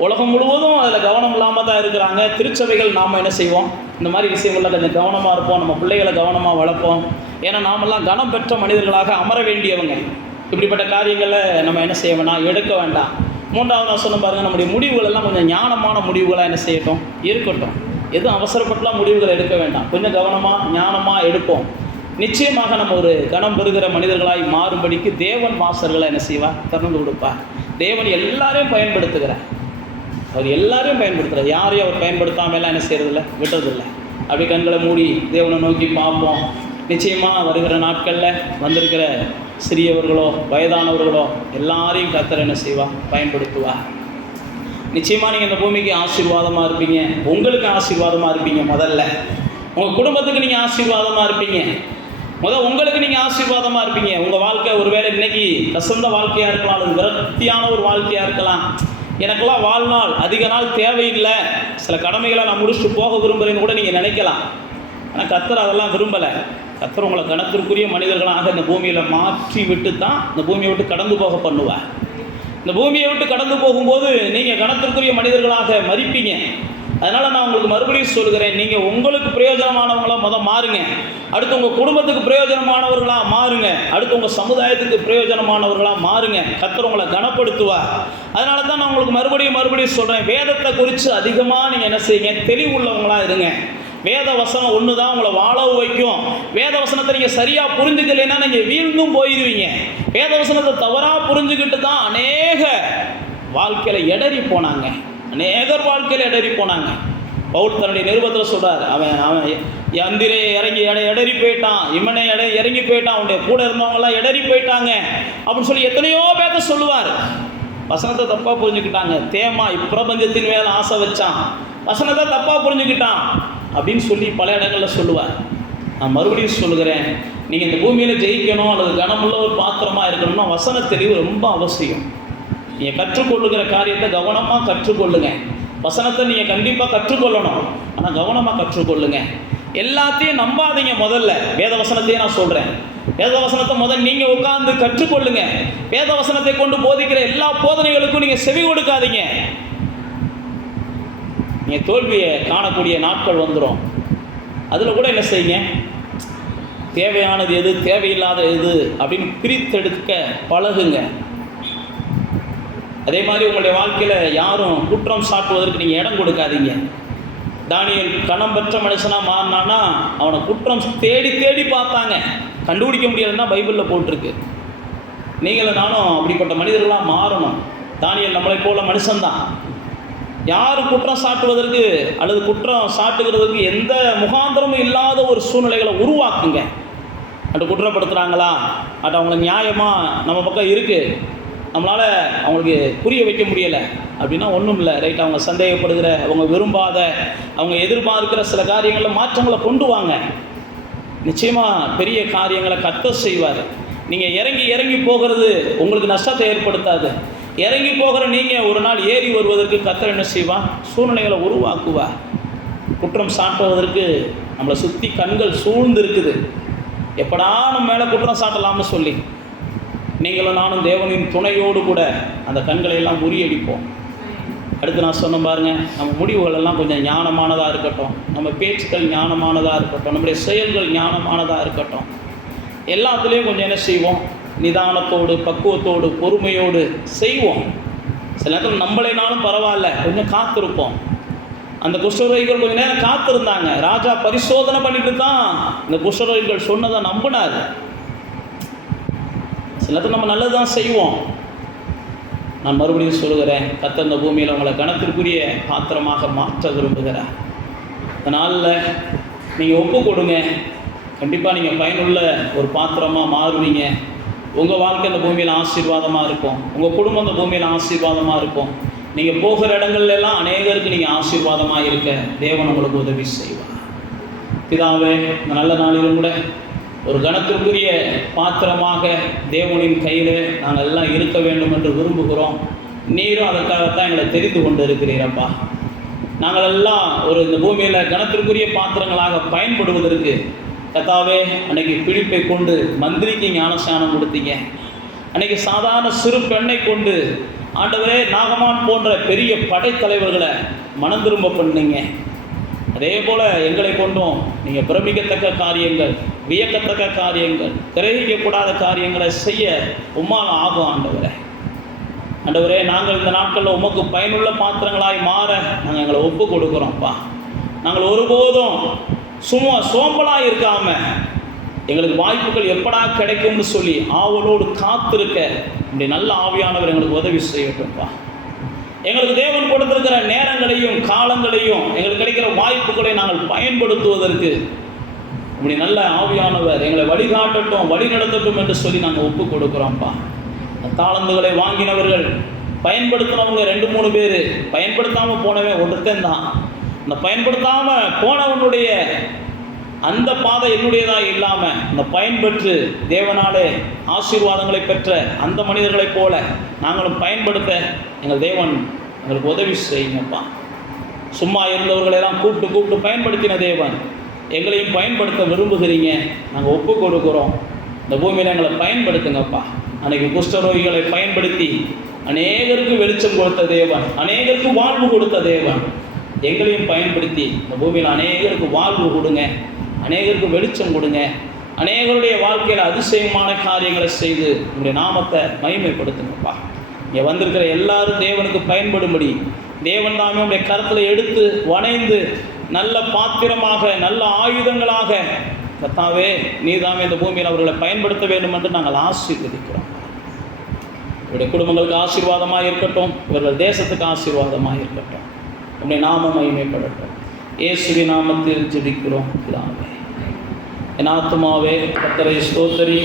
உலகம் முழுவதும் அதில் கவனம் இல்லாமல் தான் இருக்கிறாங்க. திருச்சபைகள் நாம் என்ன செய்வோம், இந்த மாதிரி விஷயங்களில் கொஞ்சம் கவனமாக இருப்போம், நம்ம பிள்ளைகளை கவனமாக வளர்ப்போம். ஏன்னா நாமெல்லாம் கனம் பெற்ற மனிதர்களாக அமர வேண்டியவங்க. இப்படிப்பட்ட காரியங்களை நம்ம என்ன செய்ய வேண்டாம், எடுக்க வேண்டாம். மூன்றாவது நான் சொன்ன பாருங்கள், நம்முடைய முடிவுகள் எல்லாம் கொஞ்சம் ஞானமான முடிவுகளாக என்ன செய்யட்டும், இருக்கட்டும். எதுவும் அவசரப்பட்டுலாம் முடிவுகளை எடுக்க வேண்டாம், கொஞ்சம் கவனமாக ஞானமாக எடுப்போம். நிச்சயமாக நம்ம ஒரு கனம் பெறுகிற மனிதர்களாய் மாறும்படிக்கு தேவன் வாசல்களை என்ன செய்வார், திறந்து கொடுப்பார். தேவன் எல்லாரையும் பயன்படுத்துகிறார், அவர் எல்லாரையும் பயன்படுத்துகிறார். யாரையும் அவர் பயன்படுத்தாமல் எல்லாம் என்ன செய்யறதில்லை, விட்டதில்லை. அப்படி கண்களை மூடி தேவனை நோக்கி பார்ப்போம். நிச்சயமாக வருகிற நாட்களில் வந்திருக்கிற சிறியவர்களோ வயதானவர்களோ எல்லாரையும் கர்த்தர் என்ன செய்வார், பயன்படுத்துவார். நிச்சயமாக நீங்கள் இந்த பூமிக்கு ஆசீர்வாதமாக இருப்பீங்க, உங்களுக்கு ஆசீர்வாதமாக இருப்பீங்க. முதல்ல உங்கள் குடும்பத்துக்கு நீங்கள் ஆசீர்வாதமாக இருப்பீங்க. உங்களுக்கு நீங்கள் ஆசீர்வாதமாக இருப்பீங்க. உங்கள் வாழ்க்கை ஒருவேளை இன்னைக்கு கசந்த வாழ்க்கையாக இருக்கலாம், அது விரக்தியான ஒரு வாழ்க்கையாக இருக்கலாம். எனக்கெல்லாம் வாழ்நாள் அதிக நாள் தேவையில்லை, சில கடமைகளை நான் முடிச்சுட்டு போக விரும்புகிறேன்னு கூட நீங்கள் நினைக்கலாம். ஆனால் கர்த்தர் அதெல்லாம் விரும்பலை. கர்த்தர் உங்களை கணத்திற்குரிய மனிதர்களாக இந்த பூமியில் மாற்றி விட்டு தான் இந்த பூமியை விட்டு கடந்து போக பண்ணுவார். இந்த பூமியை விட்டு கடந்து போகும்போது நீங்கள் கணத்திற்குரிய மனிதர்களாக மதிப்பீங்க. அதனால் நான் உங்களுக்கு மறுபடியும் சொல்கிறேன், நீங்கள் உங்களுக்கு பிரயோஜனமானவங்களாக மாறுங்க. அடுத்து உங்கள் குடும்பத்துக்கு பிரயோஜனமானவர்களாக மாறுங்க. அடுத்து உங்கள் சமுதாயத்துக்கு பிரயோஜனமானவர்களாக மாறுங்க. கர்த்தர் உங்களை கனப்படுத்துவார். அதனால தான் நான் உங்களுக்கு மறுபடியும் சொல்கிறேன், வேதத்தை குறித்து அதிகமாக நீங்கள் என்ன செய்யுங்க, தெளிவுள்ளவங்களாக இருங்க. வேத வசனம் ஒன்று தான் உங்களை வாழவும் வைக்கும். வேத வசனத்தை நீங்கள் சரியாக புரிஞ்சுக்கலைன்னா நீங்கள் வீழ்ந்தும் போயிடுவீங்க. வேத வசனத்தை தவறாக புரிஞ்சுக்கிட்டு தான் அநேக வாழ்க்கையில் இடறி போனாங்க. அநேகர் வாழ்க்கையில் இடறி போனாங்க. பவுல் தன்னுடைய நிருபத்தில் சொல்கிறார், அவன் எந்திரே இறங்கி இடறி போயிட்டான், இமனே இறங்கி போயிட்டான், அவனுடைய கூட இருந்தவங்களாம் இடறி போயிட்டாங்க அப்படின்னு சொல்லி எத்தனையோ பேர்த்த சொல்லுவார். வசனத்தை தப்பாக புரிஞ்சுக்கிட்டாங்க. தேமா இப்பிரபஞ்சத்தின் மேலே ஆசை வச்சான், வசனத்தை தப்பாக புரிஞ்சுக்கிட்டான் அப்படின்னு சொல்லி பல இடங்களில் சொல்லுவார். நான் மறுபடியும் சொல்லுகிறேன், நீங்கள் இந்த பூமியில் ஜெயிக்கணும் அல்லது கனமுள்ள ஒரு பாத்திரமாக இருக்கணும்னா வசன தெளிவு ரொம்ப அவசியம். நீங்கள் கற்றுக்கொள்ளுகிற காரியத்தை கவனமாக கற்றுக்கொள்ளுங்க. வசனத்தை நீங்கள் கண்டிப்பாக கற்றுக்கொள்ளணும், ஆனால் கவனமாக கற்றுக்கொள்ளுங்க. எல்லாத்தையும் நம்பாதீங்க. முதல்ல வேத வசனத்தையே நான் சொல்கிறேன், வேத வசனத்தை நீங்கள் உட்கார்ந்து கற்றுக்கொள்ளுங்க. வேத வசனத்தை கொண்டு போதிக்கிற எல்லா போதனைகளுக்கும் நீங்கள் செவி கொடுக்காதீங்க. நீங்கள் தோல்வியை காணக்கூடிய நாட்கள் வந்துடும். அதில் கூட என்ன செய்யுங்க, தேவையானது எது தேவையில்லாத எது அப்படின்னு பிரித்தெடுக்க பழகுங்க. அதே மாதிரி உங்களுடைய வாழ்க்கையில் யாரும் குற்றம் சாட்டுவதற்கு நீங்கள் இடம் கொடுக்காதீங்க. தானியேல் கணம் பெற்ற மனுஷனாக மாறினான்னா அவனை குற்றம் தேடி தேடி பார்த்தாங்க, கண்டுபிடிக்க முடியாதுன்னா பைபிளில் போட்டிருக்கு. நீங்களும் நானும் அப்படிப்பட்ட மனிதர்களாக மாறணும். தானியேல் நம்மளை போல மனுஷன்தான். யாரும் குற்றம் சாட்டுவதற்கு அல்லது குற்றம் சாட்டுகிறதுக்கு எந்த முகாந்திரமும் இல்லாத ஒரு சூழ்நிலைகளை உருவாக்குங்க. அது குற்றப்படுத்துகிறாங்களா, அது அவங்கள நியாயமாக நம்ம பக்கம் இருக்குது, நம்மளால் அவங்களுக்கு புரிய வைக்க முடியலை அப்படின்னா ஒன்றும் இல்லை, ரைட். அவங்க சந்தேகப்படுகிற, அவங்க விரும்பாத, அவங்க எதிர்பார்க்கிற சில காரியங்களில் மாற்றங்களை கொண்டு வாங்க. நிச்சயமாக பெரிய காரியங்களை கர்த்தர் செய்வார். நீங்கள் இறங்கி போகிறது உங்களுக்கு நஷ்டத்தை ஏற்படுத்தாது. இறங்கி போகிற நீங்கள் ஒரு நாள் ஏறி வருவதற்கு கர்த்தர் என்ன செய்வார், சூழ்நிலைகளை உருவாக்குவார். குற்றம் சாட்டுவதற்கு நம்மளை சுற்றி கண்கள் சூழ்ந்து இருக்குது, எப்படா நம்ம மேலே குற்றம் சாட்டலாம்னு சொல்லி. நீங்களும் நானும் தேவனின் துணையோடு கூட அந்த கண்களை எல்லாம் முறியடிப்போம். அடுத்து நான் சொன்ன பாருங்க, நம்ம முடிவுகள் எல்லாம் கொஞ்சம் ஞானமானதாக இருக்கட்டும், நம்ம பேச்சுக்கள் ஞானமானதாக இருக்கட்டும், நம்முடைய செயல்கள் ஞானமானதாக இருக்கட்டும். எல்லாத்துலேயும் கொஞ்சம் என்ன செய்வோம், நிதானத்தோடு பக்குவத்தோடு பொறுமையோடு செய்வோம். சில நேரத்தில் நம்மளைனாலும் பரவாயில்ல, கொஞ்சம் காத்திருப்போம். அந்த குஷ்டரோகிகள் கொஞ்ச நேரம் காத்திருந்தாங்க. ராஜா பரிசோதனை பண்ணிட்டு தான் இந்த குஷ்டரோகிகள் சொன்னதை நம்பினார். சிலது நம்ம நல்லதுதான் செய்வோம். நான் மறுபடியும் சொல்லுகிறேன், கர்த்தர் இந்த பூமியில் உங்களை கனத்திற்குரிய பாத்திரமாக மாற்ற விரும்புகிறார். அதனால் நீங்கள் ஒப்பு கொடுங்க. கண்டிப்பாக நீங்கள் பயனுள்ள ஒரு பாத்திரமாக மாறுவீங்க. உங்கள் வாழ்க்கை இந்த பூமியில் ஆசீர்வாதமாக இருக்கும். உங்கள் குடும்பம் இந்த பூமியில் ஆசீர்வாதமாக இருக்கும். நீங்கள் போகிற இடங்கள்லாம் அநேகருக்கு நீங்கள் ஆசீர்வாதமாக இருக்க தேவன் உங்களுக்கு உதவி செய்வார். பிதாவே, இந்த நல்ல நாளிலும் கூட ஒரு கனத்திற்குரிய பாத்திரமாக தேவனின் கையில் நாங்கள் எல்லாம் இருக்க வேண்டும் என்று விரும்புகிறோம். நீரும் அதற்காகத்தான் எங்களை தெரிந்து கொண்டு இருக்கிறீரப்பா. நாங்கள் எல்லாம் இந்த பூமியில் கனத்திற்குரிய பாத்திரங்களாக பயன்படுவதற்கு கர்த்தாவே, அன்னைக்கு பிடிப்பை கொண்டு மந்திரிக்கு ஞானஸ்நானம் கொடுத்தீங்க. அன்னைக்கு சாதாரண சிறு பெண்ணை கொண்டு ஆண்டவரே நாகமான் போன்ற பெரிய படைத்தலைவர்களை மனம் திரும்ப பண்ணீங்க. அதே போல் எங்களை கொண்டும் நீங்கள் பிரமிக்கத்தக்க காரியங்கள், வியக்கத்தக்க காரியங்கள், கிரகிக்கக்கூடாத காரியங்களை செய்ய உம்மால் ஆகும். ஆண்டவரே, நாங்கள் இந்த நாட்களில் உமக்கு பயனுள்ள பாத்திரங்களாய் மாற நாங்கள் எங்களை ஒப்பு கொடுக்குறோம்ப்பா. நாங்கள் ஒருபோதும் சும்மா சோம்பலாக இருக்காமல் எங்களுக்கு வாய்ப்புகள் எப்படா கிடைக்கும்னு சொல்லி ஆவலோடு காத்திருக்க இப்படி நல்ல ஆவியானவர் எங்களுக்கு உதவி செய்யட்டும்ப்பா. எங்களுக்கு தேவன் கொடுத்திருக்கிற நேரங்களையும் காலங்களையும் எங்களுக்கு கிடைக்கிற வாய்ப்புகளை நாங்கள் பயன்படுத்துவதற்கு இப்படி நல்ல ஆவியானவர் எங்களை வழிகாட்டட்டும், வழி நடத்தட்டும் என்று சொல்லி நாங்கள் ஒப்பு கொடுக்குறோம்ப்பா. தாளந்துகளை வாங்கினவர்கள் பயன்படுத்தினவங்க 2-3 பேர், பயன்படுத்தாமல் போனவன் ஒருத்தன் தான். அந்த பயன்படுத்தாமல் போனவனுடைய அந்த பாதை என்னுடையதாக இல்லாமல் அந்த பயன்பெற்று தேவனாலே ஆசீர்வாதங்களை பெற்ற அந்த மனிதர்களைப் போல நாங்களும் பயன்படுத்த எங்கள் தேவன் எங்களுக்கு உதவி செய்யுங்கப்பா. சும்மா இருந்தவர்களெல்லாம் கூப்பிட்டு பயன்படுத்தின தேவன் எங்களையும் பயன்படுத்த விரும்புகிறீங்க. நாங்கள் ஒப்பு கொடுக்குறோம். இந்த பூமியில் எங்களை பயன்படுத்துங்கப்பா. அன்றைக்கி குஷ்டரோகிகளை பயன்படுத்தி அநேகருக்கு வெளிச்சம் கொடுத்த தேவன், அநேகருக்கு வாழ்வு கொடுத்த தேவன் எங்களையும் பயன்படுத்தி இந்த பூமியில் அநேகருக்கு வாழ்வு கொடுங்க, அநேகருக்கு வெளிச்சம் கொடுங்க, அநேகருடைய வாழ்க்கையில் அதிசயமான காரியங்களை செய்து உங்களுடைய நாமத்தை மகிமைப்படுத்துங்கப்பா. இங்கே வந்திருக்கிற எல்லாரும் தேவனுக்கு பயன்படும்படி தேவன் தாமே உடைய கருத்தில் எடுத்து வணைந்து நல்ல பாத்திரமாக, நல்ல ஆயுதங்களாக கர்த்தாவே நீதாமே இந்த பூமியில் அவர்களை பயன்படுத்த வேண்டும் என்று நாங்கள் ஆசீர்வதிக்கிறோம். இவருடைய குடும்பங்களுக்கு ஆசீர்வாதமாக இருக்கட்டும், இவர்கள் தேசத்துக்கு ஆசீர்வாதமாக இருக்கட்டும். உடைய நாமம் மகிமைப்படட்டும். இயேசுவின் நாமத்தில் ஜெபிக்கிறோம் பிதாவே. என் ஆத்துமாவே கர்த்தரை ஸ்தோத்திரி.